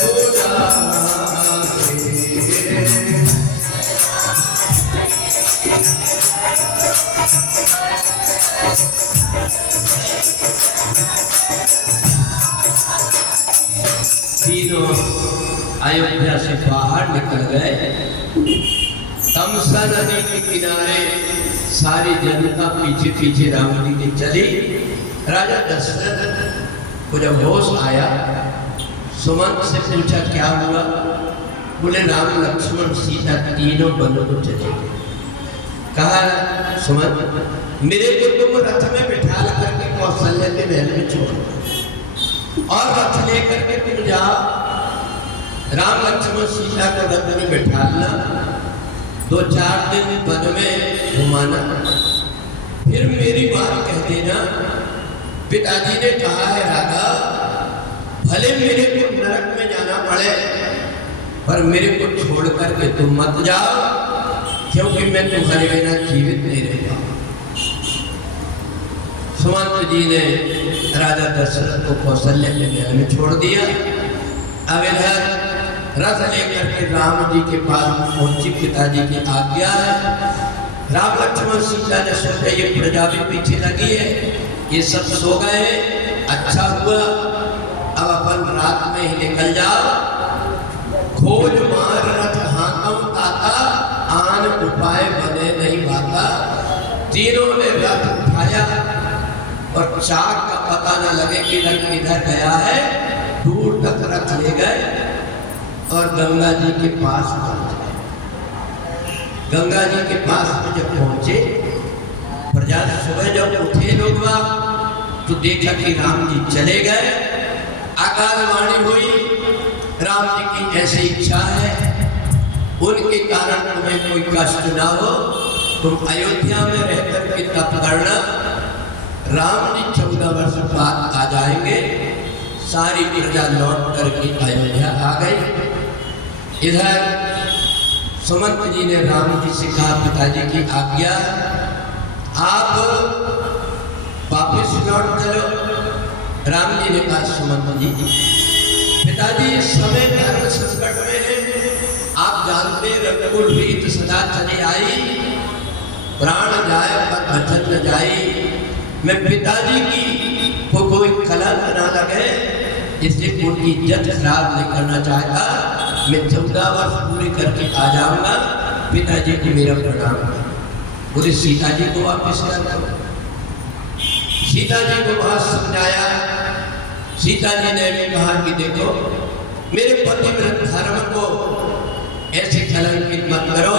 दुलारी। तीनों अयोध्या से बाहर निकल गए। तमसा नदी के किनारे सारी जनता पीछे पीछे राम जी के चली। राजा दशरथ को जब होश आया, सुमंत से पूछा क्या हुआ? बोले राम लक्ष्मण सीता तीनों बनो को चले गए। कहा सुमंत, मेरे को तुम रथ में बिठा करके कौशल्या के महल में छोड़ और रथ लेकर के तुम जाओ, राम लक्ष्मण सीता को रथ में बिठाना, 2-4 दिन वन में घुमाना, फिर मेरी बात कह देना। पिताजी ने कहा है राधा, भले मेरे को नरक में जाना पड़े पर मेरे को छोड़ करके तुम मत जाओ, क्योंकि मैं तुम्हारे बिना जीवित नहीं रहता। सुमंत जी ने राजा दशरथ को कौशल्या के महल में छोड़ दिया। अब इधर रथ लेकर के राम जी के पास पहुंची, पिताजी की आज्ञा है। राम लक्ष्मण सीता ने सोचा ये प्रजा भी पीछे लगी है, ये सब सो गए, अच्छा हुआ अब अपन रात में ही निकल जाओ। खोज मार रथ हाथम ताता, आन उपाय बने नहीं बाता। तीनों ने रथ उठाया और चाक का पता न लगे कि रथ किधर गया है, दूर तक रथ ले गए और गंगा जी के पास पहुंचे। गंगा जी के पास में जब पहुंचे, प्रजा सुबह जब उठे लोग तो देखा कि राम जी चले गए। आकाशवाणी हुई, राम जी की ऐसी इच्छा है, उनके कारण तुम्हें कोई कष्ट ना हो, तुम अयोध्या में रहकर के तप करना। राम जी 14 वर्ष बाद आ जाएंगे। सारी प्रजा लौट करके अयोध्या आ गई। इधर सुमंत जी ने राम जी से कहा, पिताजी की आज्ञा, आप वापिस लौट चलो। राम जी ने कहा, सुमंत जी, पिताजी इस समय धर्म संकट में है, आप जानते रघुकुल रीत सदा चली आई, प्राण जाए पर वचन न जाई। मैं पिताजी की को कोई कलंक ना लगे, इसलिए उनकी इज्जत खराब नहीं करना चाहता। मैं 14 वर्ष पूरे करके आ जाऊंगा, पिताजी को मेरा प्रणाम कर। बोले सीता जी को वापस कर दो। सीता जी को बहुत समझाया। सीता जी ने भी कहा कि देखो मेरे पतिव्रत धर्म को ऐसे कलंकित मत करो।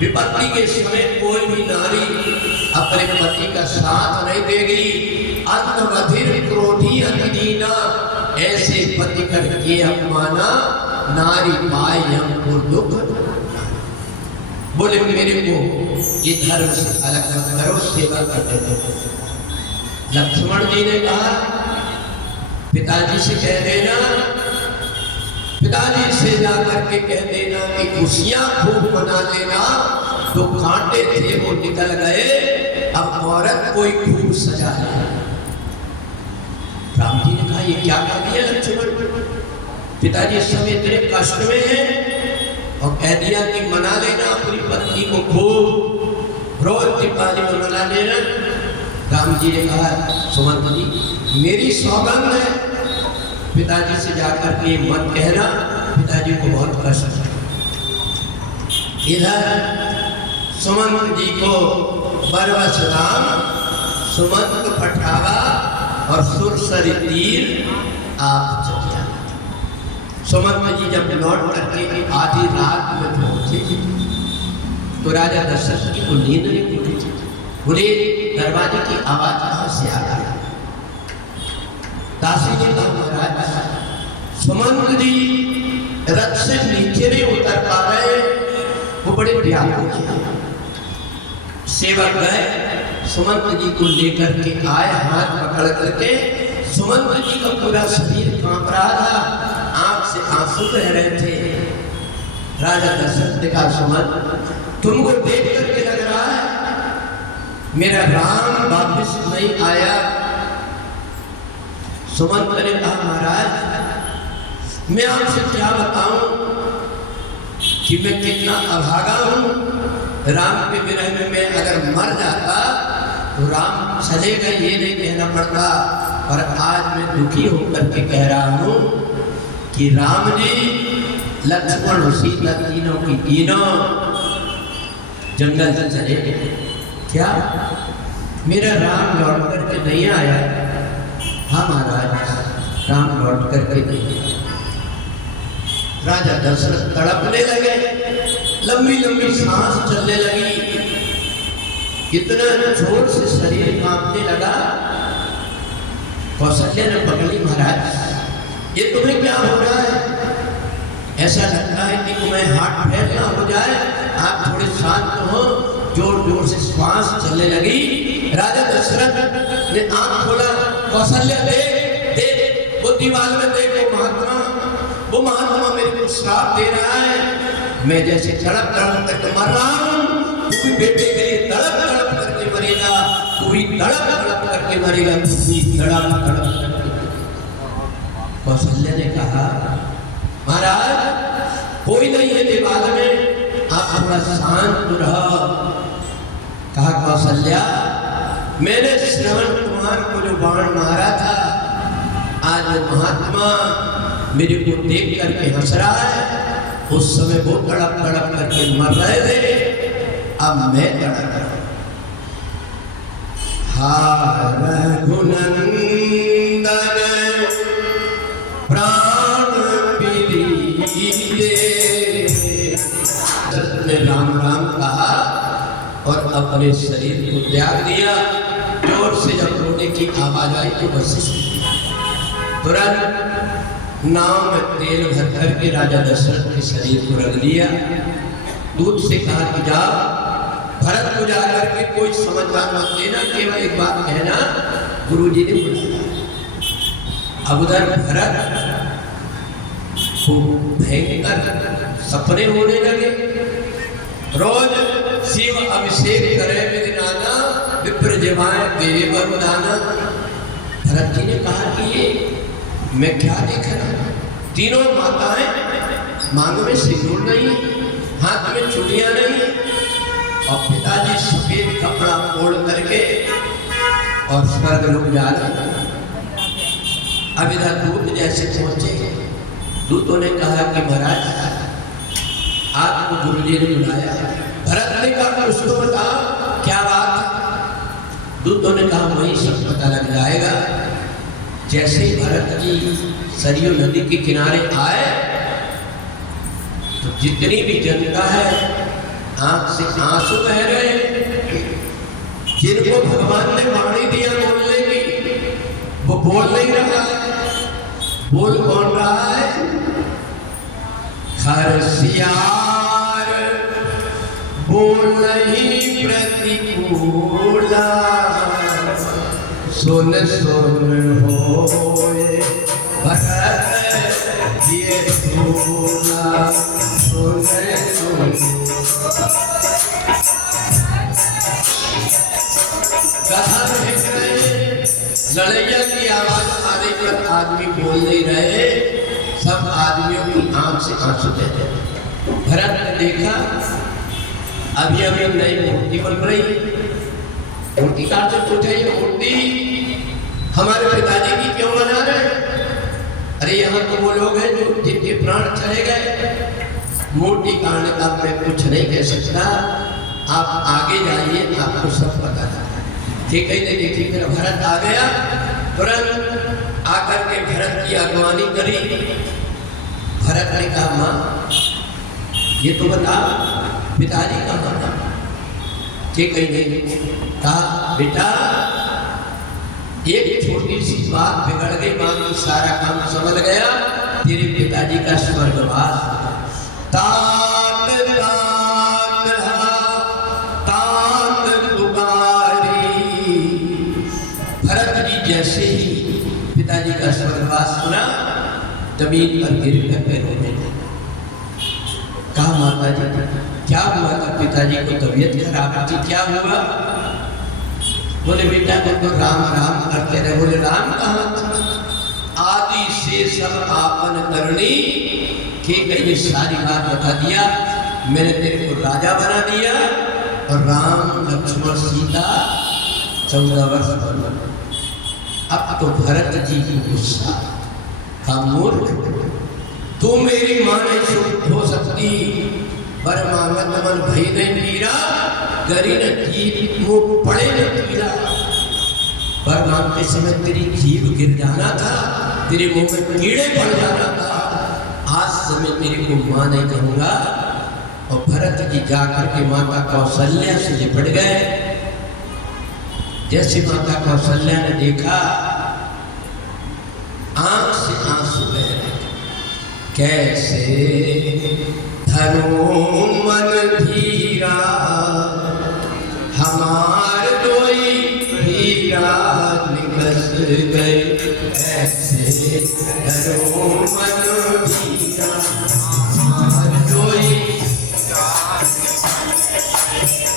विपत्ति के समय कोई भी नारी अपने पति का साथ नहीं देगी। अंतमधिर क्रोधी अतिदीना, ऐसे पति करके अपमाना नारी पाए हमको दुख। बोले मेरे को ये धर्म से अलग मत करो, सेवा करते थे। लक्ष्मण जी ने कहा पिताजी से कह देना, पिताजी से जाकर के कह देना कि खुशियां खूब मना लेना। तो कांटे थे वो निकल गए, अब औरत कोई खूब सजा है। राम जी ने कहा ये क्या कर दिया लक्ष्मण, पिताजी इस समय इतने कष्ट में हैं और कह दिया कि मना लेना अपनी पत्नी को खूब, रोज दीपावली में मना लेना। राम जी ने कहा सुमंत जी मेरी सौगंध है, पिताजी से जाकर के मत कहना, पिताजी को बहुत कष्ट है। इधर सुमंत जी को बरवस राम सुमंत पठावा और सुरसरी तीर आप चल जाए। सुमंत जी जब लौट करके आधी रात में पहुंचे तो राजा दशरथ जी को नींद नहीं खुली थी। बोले दरवाजे की आवाज कहां से आ रही है? दासी ने कहा महाराज सुमंत जी रथ से नीचे नहीं उतर पा रहे, वो बड़े व्याकुल हैं। सेवक गए सुमंत जी को लेकर के आए, हाथ पकड़ करके। सुमंत जी का पूरा शरीर कांप रहा था, आंख से आंसू बह रहे थे। राजा दशरथ ने कहा सुमंत तुमको देख करके लग रहा है मेरा राम वापिस नहीं आया। सुमंत ने कहा महाराज मैं आपसे क्या बताऊं कि मैं कितना अभागा हूं। राम के विरह में मैं अगर मर जाता तो राम चलेगा ये नहीं कहना पड़ता, और आज मैं दुखी होकर के कह रहा हूं कि राम जी लक्ष्मण और सीता तीनों की तीनों जंगल से चले गए। क्या मेरा राम लौट करके नहीं आया? हाँ महाराज राम लौट करके नहीं आया। राजा दशरथ तड़पने लगे, लंबी लंबी सांस चलने लगी, इतना जोर से शरीर कांपने लगा। कौशल्या ने पकड़ी महाराज ये तुम्हें क्या हो रहा है? ऐसा लगता है कि तुम्हें हाथ फैलना हो जाए, आप थोड़े शांत हो। जोर जोर से श्वास चलने लगी। राजा दशरथ ने आंख खोला, कौशल्या देख देख वो दीवार में देखो महात्मा, वो महात्मा मेरे को श्राप दे रहा है। मैं जैसे तड़प तड़प करके मर रहा हूँ, तू भी बेटे के लिए तड़प तड़प करके मरेगा, तू भी तड़प तड़प करके मरेगा, तू भी तड़प तड़प करके। कौशल्या ने कहा महाराज कोई नहीं है दीवार में, आप थोड़ा शांत रहो। कहा कौशल्या मैंने श्रवण कुमार को जो बाण मारा था, आज वो महात्मा मेरे को देख करके हंस रहा है। उस समय वो तड़प तड़प करके मर रहे थे, अब मैं तड़प रहा हूं। हार रघुनंदन प्राण पीड़िते, ने राम राम कहा और अपने शरीर को त्याग दिया। जोर से जब रोने की आवाज आई तो वशिष्ठ तुरंत नाव में तेल भर करके राजा दशरथ के शरीर को रख दिया। दूध से कहा कि जा भरत को जाकर के कोई समाचार मत देना, केवल एक बात कहना गुरुजी ने बुलाया। अब उधर भरत को भयंकर सपने होने लगे। रोज शिव अभिषेक करे विघ्नाना, विप्र जिह्वाएं देवे वरदाना। भरत जी ने कहा कि ये मैं क्या देख रहा हूं? तीनों माताएं मांग में सिंदूर नहीं, हाथ में चूड़ियां नहीं, और पिताजी सफेद और स्वर्ग लोग जा रहे। अब इधर दूत जैसे पहुंचे, दूतों ने कहा कि महाराज आपको गुरु जी ने बुलाया। भरत ने कहा कुछ तो बताओ क्या बात है। दूतों ने कहा वही सब पता लग जाएगा। जैसे ही भरत जी सरयू नदी के किनारे आए तो जितनी भी जनता है आंख से आंसू बह रहे। जिनको भगवान ने वाणी दिया बोलने की वो बोल नहीं रहा है। बोल कौन रहा है? खरसियार बोल नहीं प्रतिकूला, सुन सुन होए भरत ये भूला, सुन सुन। कथा देख रहे, लड़ैया की आवाज आने पर आदमी बोल नहीं रहे, सब आदमियों की आंख से आंसू बहते। भरत ने देखा अभी अभी नई मूर्ति बन रही। मूर्तिकार से पूछा ये मूर्ति हमारे पिताजी की क्यों बना रहे? अरे यहाँ तो वो लोग हैं जो जिनके प्राण चले गए। मूर्तिकार ने कहा मैं कुछ नहीं कह सकता, आप आगे जाइए, आपको सब पता था। ठीक है, देखिए मेरा भरत आ गया। तुरंत आकर के भरत की अगवानी करी। भरत ने कहा माँ ये तो बता पिताजी कहाँ था? ठीक है, कहा बेटा एक छोटी सी बात बिगड़ गई, बाकी सारा काम संभल गया। तेरे पिताजी का स्वर्गवास तात तात तात पुकारी। भरत जी जैसे ही पिताजी का स्वर्गवास सुना जमीन पर गिर करके रोने लगे। कहा माता जी क्या हुआ था? पिताजी को तबीयत खराब थी, क्या हुआ? बोले बेटा को तो राम राम करते रहे। बोले राम कहाँ था? आदि से सब आपन करनी। ठीक है, ये सारी बात बता दिया, मैंने तेरे को राजा बना दिया। और राम लक्ष्मण सीता 14 वर्ष बन। अब तो भरत जी की गुस्सा था, मूर्ख तू मेरी मां नहीं हो सकती, पर मांगत मन भई नहीं पीरा, गरी न जीत वो पड़े न पीरा। पर मांगते समय तेरी जीभ गिर जाना था, तेरे मुंह में कीड़े पड़ जाना था। आज समय तेरे को मां नहीं कहूंगा। और भरत जी जाकर के माता कौशल्या से लिपट गए। जैसे माता कौशल्या ने देखा आंख से आंसू बह रहे। कैसे धरो मन धीरा हमार दोई हीरा निकस गए। कैसे धरो मन धीरा हमार दोई।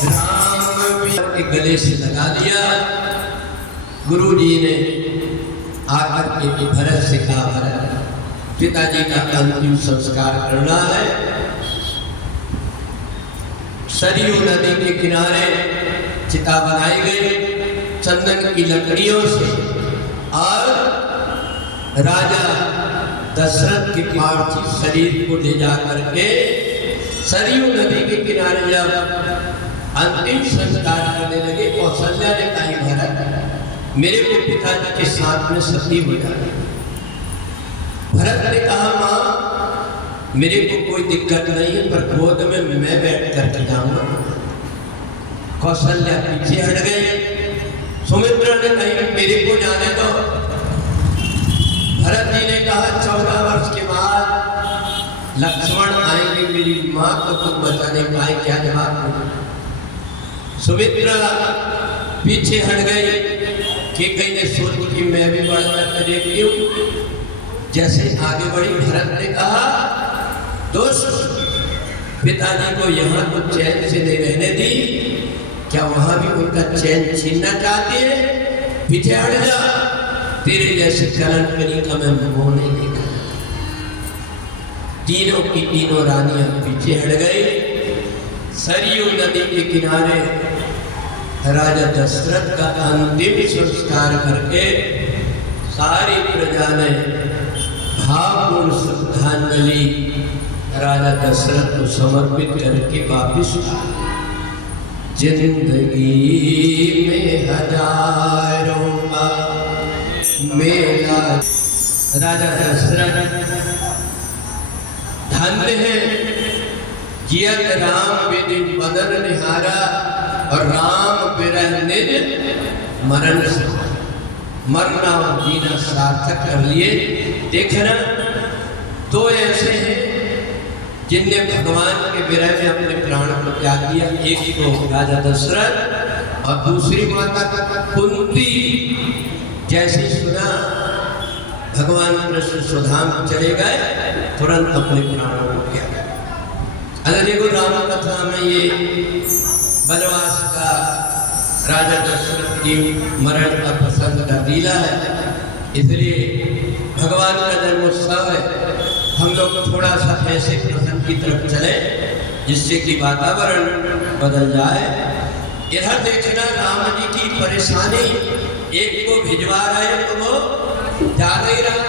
राम के गले से लगा दिया। गुरु जी ने आकर के भरत से कहा भरत पिताजी का अंतिम संस्कार करना है। सरयू नदी के किनारे चिता बनाई गई चंदन की लकड़ियों से। और राजा दशरथ के पार्थिव शरीर को ले जा करके सरयू नदी के किनारे जब अंतिम संस्कार करने लगे, कौशल्या ने कहा भरत मेरे को पिताजी के साथ में सती हो जाए। भरत ने कहा माँ मेरे को कोई दिक्कत नहीं है, पर गोद में मैं बैठ करके जाऊंगा। कौशल्या पीछे हट गई। सुमित्रा ने कहा मेरे को जाने दो। भरत जी ने कहा 14 वर्ष के बाद लक्ष्मण आएंगे, मेरी माँ को तुम बचा नहीं पाए, क्या जवाब दूं? सुमित्रा पीछे हट गई कि कहीं ने सोच कि मैं भी बढ़ करके देखती हूँ। जैसे आगे बढ़ी भरत ने कहा दोस्त पिताजी को यहाँ तो चैन से नहीं रहने दी, क्या वहां भी उनका चैन छीनना चाहते हैं? पीछे हट जा, तेरे जैसे कलंकनी का मैं मोह नहीं देखा। तीनों की तीनों रानियां पीछे हट गई। सरयू नदी के किनारे राजा दशरथ का अंतिम संस्कार करके सारी प्रजा ने भावपूर्ण श्रद्धांजलि राजा दशरथ को समर्पित करके वापिस जिंदगी में हजारों का मेला। राजा दशरथ धन्य है जियत राम विधि बदन निहारा और राम विरह निज मरण से मरना और जीना सार्थक कर लिए। देखना तो ऐसे हैं जिनने भगवान के विरह में अपने प्राण को त्याग दिया। एक तो राजा दशरथ और दूसरी माता कुंती। जैसे सुना भगवान कृष्ण सुधाम चले गए तुरंत अपने प्राणों को त्याग। अगर देखो राम कथा में ये वनवास का राजा दशरथ की मरण का प्रसंग का लीला है, इसलिए भगवान का जन्मोत्सव है। हम लोग थोड़ा सा ऐसे प्रसंग की तरफ चले जिससे कि वातावरण बदल जाए। इधर देखना राम जी की परेशानी, एक को भिजवा रहे तो वो जा नहीं रहा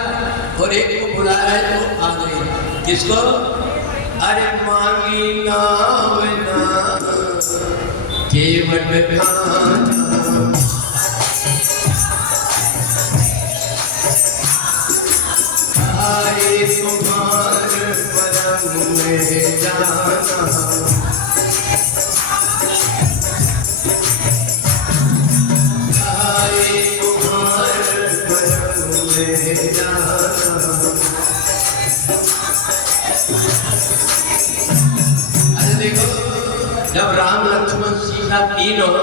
और एक को बुला रहे तो आ नहीं रहा। किसको? अरे मांगी नाम ना केवट खाना, आए तुम्हार परम में जाना, आए तुम्हार परम में जाना। अरे देखो, जब राम लक्ष्मण सीता तीनों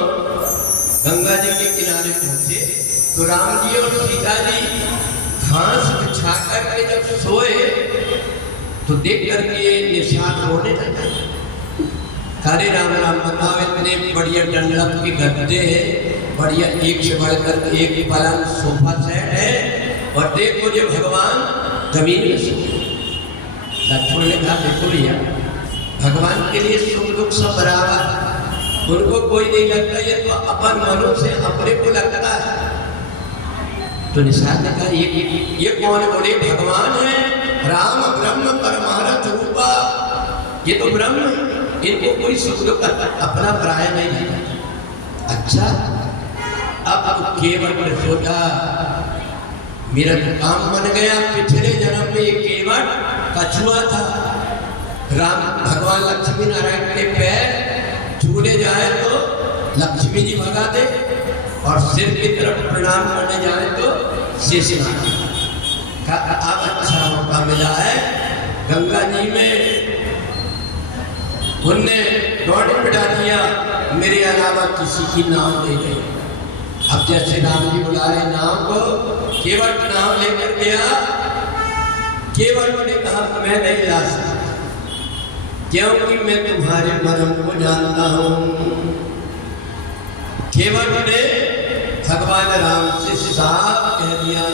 गंगा जी के किनारे पहुंचे तो राम जी और सीता जी घास बिछा करके जब सोए तो देख करके निशान रोने लगे। हरे राम राम बताओ, इतने बढ़िया डंडक के गद्दे हैं, बढ़िया एक से बढ़कर एक पलंग सोफा सेट है और देखो जो भगवान जमीन में सो। लक्ष्मण ने कहा देखो भैया, भगवान के लिए सुख दुख सब बराबर, उनको कोई नहीं लगता, ये तो अपन मनो से अपने को लगता है। तो निषाद ने कहा ये कौन? बोले भगवान है, राम ब्रह्म परमारथ रूपा, ये तो ब्रह्म है, इनको कोई सुख दुख अपना पराया नहीं लगता। अच्छा, अब केवट ने सोचा मेरा तो काम बन गया। पिछले जन्म में ये केवट कछुआ था, राम भगवान लक्ष्मी नारायण के पैर छूने जाए तो लक्ष्मी जी भगा दे और सिर की तरफ प्रणाम करने जाए तो शेषनाग। अब अच्छा मौका मिला है, गंगा जी में उनने डॉट बिठा दिया, मेरे अलावा किसी की नाम ले गए। अब जैसे राम जी बुला रहे नाम को, केवट नाम लेकर गया। केवट ने कहा मैं नहीं ला सकता क्योंकि मैं तुम्हारे मरम को जानता हूं। केवट ने भगवान राम से साफ कह दिया,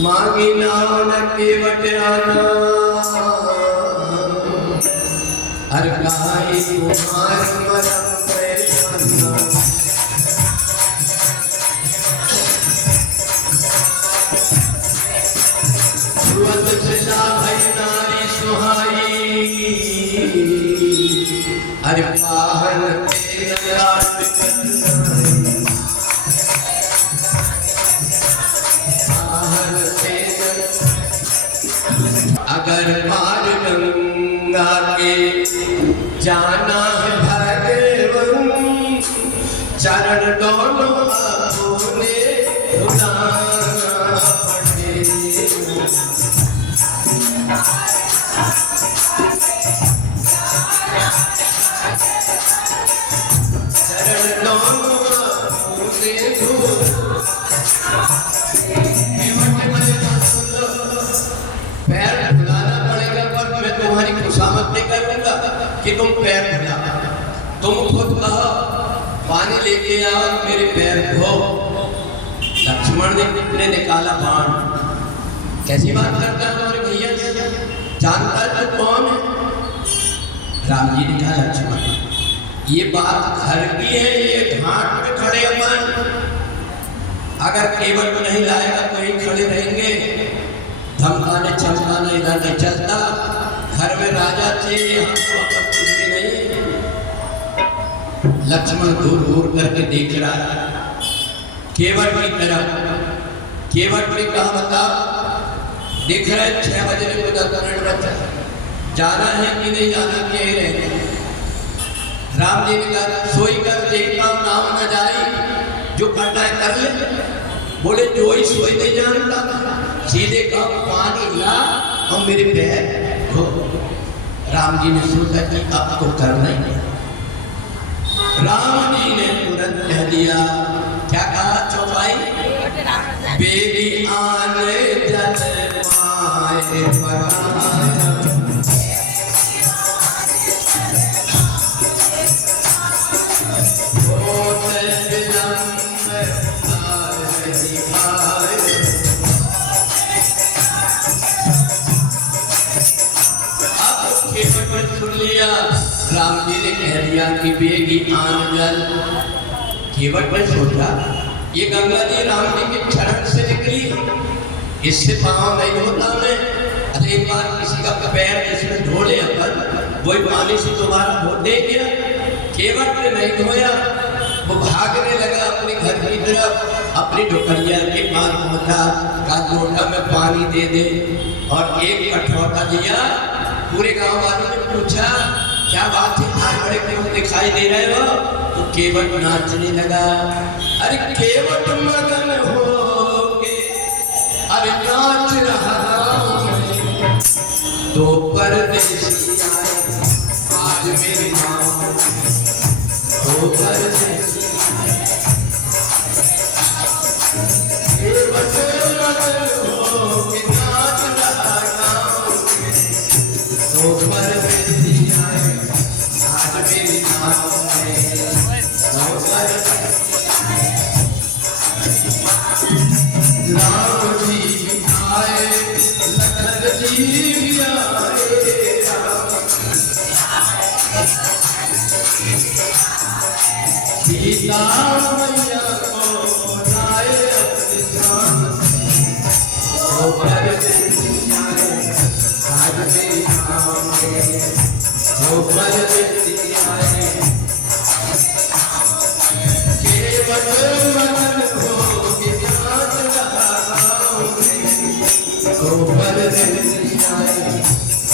मांगी नाम न केवट आना, हर काई तुम्हार मरम पहचाना। नारी सुहाई, अरे पाहन अगर पार गंगा के जाना है भगवन, चरण दोनों अपने धुलाना पड़े। पैर धुलाना पड़ेगा, पर मैं तुम्हारी खुशामद नहीं करूंगा कि तुम पैर धुला। तुम खुद कहो पानी लेके आओ मेरे पैर धो। लक्ष्मण ने निकाला बाण। कैसी बात करता है तुम्हारे भैया, जानता है तो कौन है? राम जी ने कहा लक्ष्मण ये बात घर की है, ये घाट पे खड़े अपन अगर केवट नहीं लाएगा तो ही खड़े रहेंगे, धमकाने चमकाने इधर नहीं चलता। घर में राजा चाहिए, हमको अपन कुछ भी नहीं। लक्ष्मण दूर दूर करके देख रहा है केवट की तरफ। केवट ने कहा बता, देख रहे 6 बजने को 10 मिनट बचा, जाना है कि नहीं जाना, क्या ही रहेगा। राम जी ने कहा सोई कर देखता हूं नाम न जाए, जो करना है कर ले। बोले जो ही सोई नहीं जानता, सीधे कहा पानी ला और मेरे पैर धो। राम जी ने सोचा कि अब तो करना ही है। राम जी ने तुरंत कह दिया, क्या कहा चौपाई, बेबी आने जल माए पराया। सुन लिया, राम जी ने कह दिया कि बेगी आन जल। केवट ने सोचा ये गंगा जी राम जी के चरण से निकली, इससे पाँव नहीं धोता मैं। अरे एक बार किसी का पैर इसमें धो ले अपन, वही पानी से दोबारा धो दे क्या। केवट ने नहीं धोया, वो भागने लगा अपने घर की तरफ। अपनी ढोकरिया के पास पहुंचा, कहा लोटा में पानी दे दे, और एक कठौता दिया। पूरे गांव वालों ने पूछा क्या बात है, आज बड़े क्यों दिखाई दे रहे हो। तो केवट नाचने लगा। अरे केवट मगन हो के अरे नाच रहा तो परदेसी आए आज मेरी माँ, तो परदेसी केवट मगन हो के नाच रहा तो परदेसी आए आज मेरी माँ, तो परदेसी। राम जी आए, लखन जी आए, सीता मैया को लाए अपने साथ, तो परदेसी आए आज मेरी माँ, तो परदेसी आए। केवट मगन हो के नाच रहा तो परदेसी आए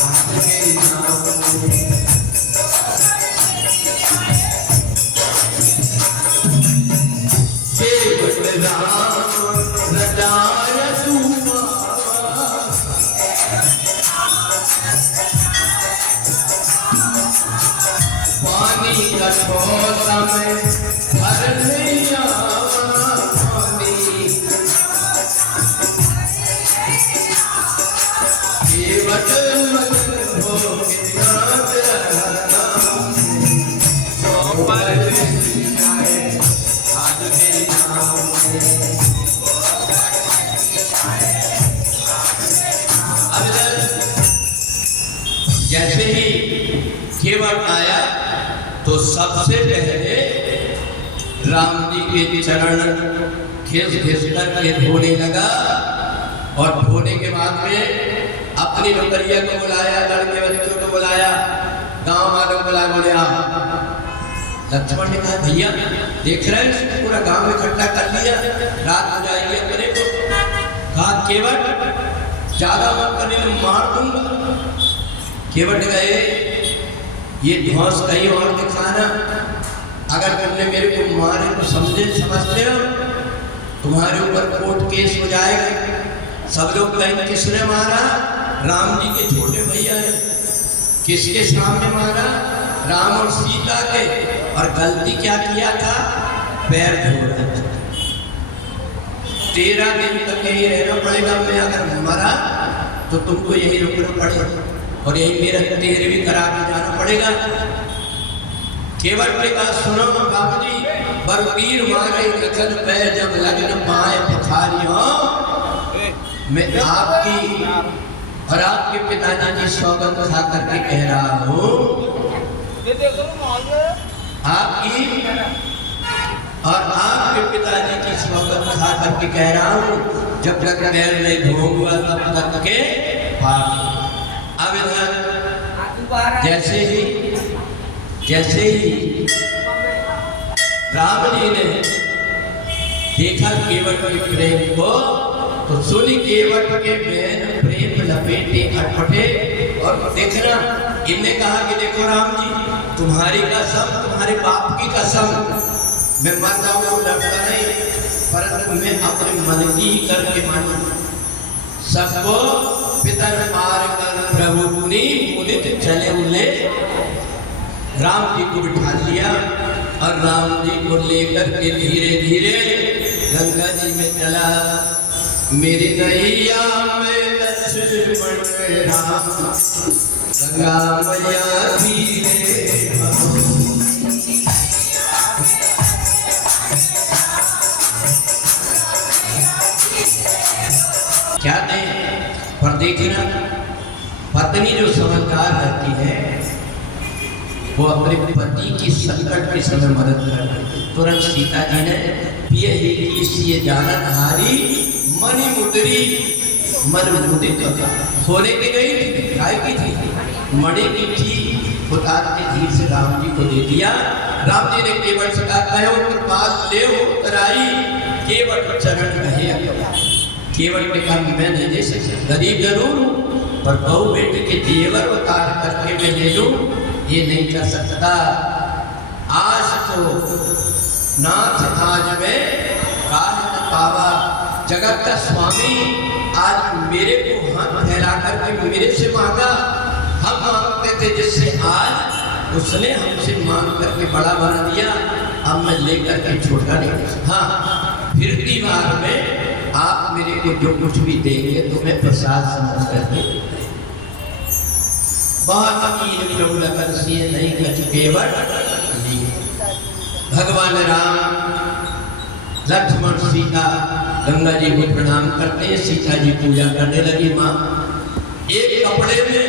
आज मेरी माँ। केवट राम रजाय पानी का छोटा में भर लिया पानी। केवट मगन हो के नाच रहा तो परदेसी आए आज मेरी माँ। जैसे ही केवट आया तो सबसे पहले राम जी के चरण घिस घिस करके धोने लगा, और धोने के बाद में अपनी नौकरिया को बुलाया, लड़के बच्चों को बुलाया, गांव वालों को बुलाया। बोले लक्ष्मण ने कहा भैया देख रहे हैं पूरा गांव इकट्ठा कर लिया, रात हो जाएगी अपने को। कहा केवट ज्यादा मत करने में मार दूंगा। केवट गए, ये धौंस कहीं और दिखाना, अगर तुमने मेरे को मारे तो समझते हो तुम्हारे ऊपर कोर्ट केस हो जाएगा। सब लोग कहेंगे किसने मारा, राम जी के छोटे भैया ने। किसके सामने मारा, राम और सीता के, और गलती क्या किया था, पैर धो रहे थे। 13 दिन तक यही रहना पड़ेगा, मैं अगर मरा तो तुमको यही रुकना पड़ेगा, और यही मेरा 13वीं करा के जाना पड़ेगा। केवट ने कहा सुनो बाबूजी, बरबीर मारे लखन पे जब लगन पाए पथारियों, मैं आपकी और आपके पिताजी की सौगंध खा करके कह रहा हूँ आपकी और आपके पिताजी की स्वागत खा करके कह रहा हूँ, जब तक पैर नहीं धोऊंगा तब तक के पाप। अब इधर जैसे ही राम जी ने देखा केवट के प्रेम को, तो सुनी केवट के प्रेम लपेटे अटपटे और देखना, इनने कहा कि देखो राम जी, तुम्हारी कसम, तुम्हारे बाप की कसम, मैं मर जाऊँ तो डरता नहीं, परंतु मैं अपने मन की ही करके मानू। सबको पितर मार कर प्रभु मुनि मुदित चले उले। राम जी को बिठा लिया और राम जी को लेकर के धीरे धीरे गंगा जी में चला। मेरी नैया में लक्ष्मण राम, गंगा मैया धीरे। क्या नहीं, पर देखना, पत्नी जो समझदार रहती है वो अपने पति की संकट के समय मदद करती। तुरंत सीता जी ने पिए ही की जानत हारी मणि मुद्री, मन मुदित सोने की नहीं थी, काय की थी, मणि की थी, उतार के धीरे से राम जी को दे दिया। राम जी ने केवट से कहा, कहो कृपाल ले हो कराई, केवट चरण कहे। केवट ने कहा, मैं नहीं दे सकता, गरीब जरूर हूँ, पर बहू बेटे के जेवर उतार करके मैं ले लूं, ये नहीं कर सकता। आज तो नाथ आज में पावा, जगत का स्वामी आज मेरे को हाथ फैला करके मेरे से मांगा। हम मांगते थे जिससे, आज उसने हमसे मांग करके बड़ा बना दिया, अब मैं लेकर के छोटा नहीं। हाँ, फिर की बार में आप मेरे को जो कुछ भी देंगे तो मैं प्रसाद समझ करके, बहुत अमीर प्रभु लखनसिंह नहीं कछ केवट लिए। भगवान राम लक्ष्मण सीता गंगा जी को प्रणाम करते हैं, सीता जी पूजा करने लगी। माँ, एक कपड़े में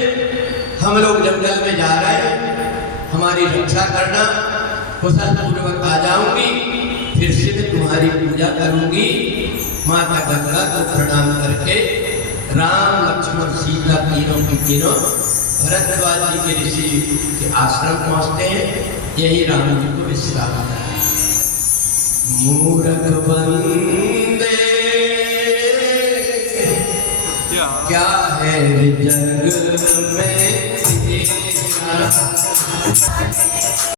हम लोग जंगल में जा रहे हैं, हमारी रक्षा करना, कुशल पूर्वक आ जाऊंगी, फिर से मैं तुम्हारी पूजा करूंगी। माता गंगा को प्रणाम करके राम लक्ष्मण सीता तीनों की तीनों भरद्वाज जी के ऋषि के आश्रम पहुंचते हैं। यही राम जी को विश्राम है। मूरख बंदे क्या है जग में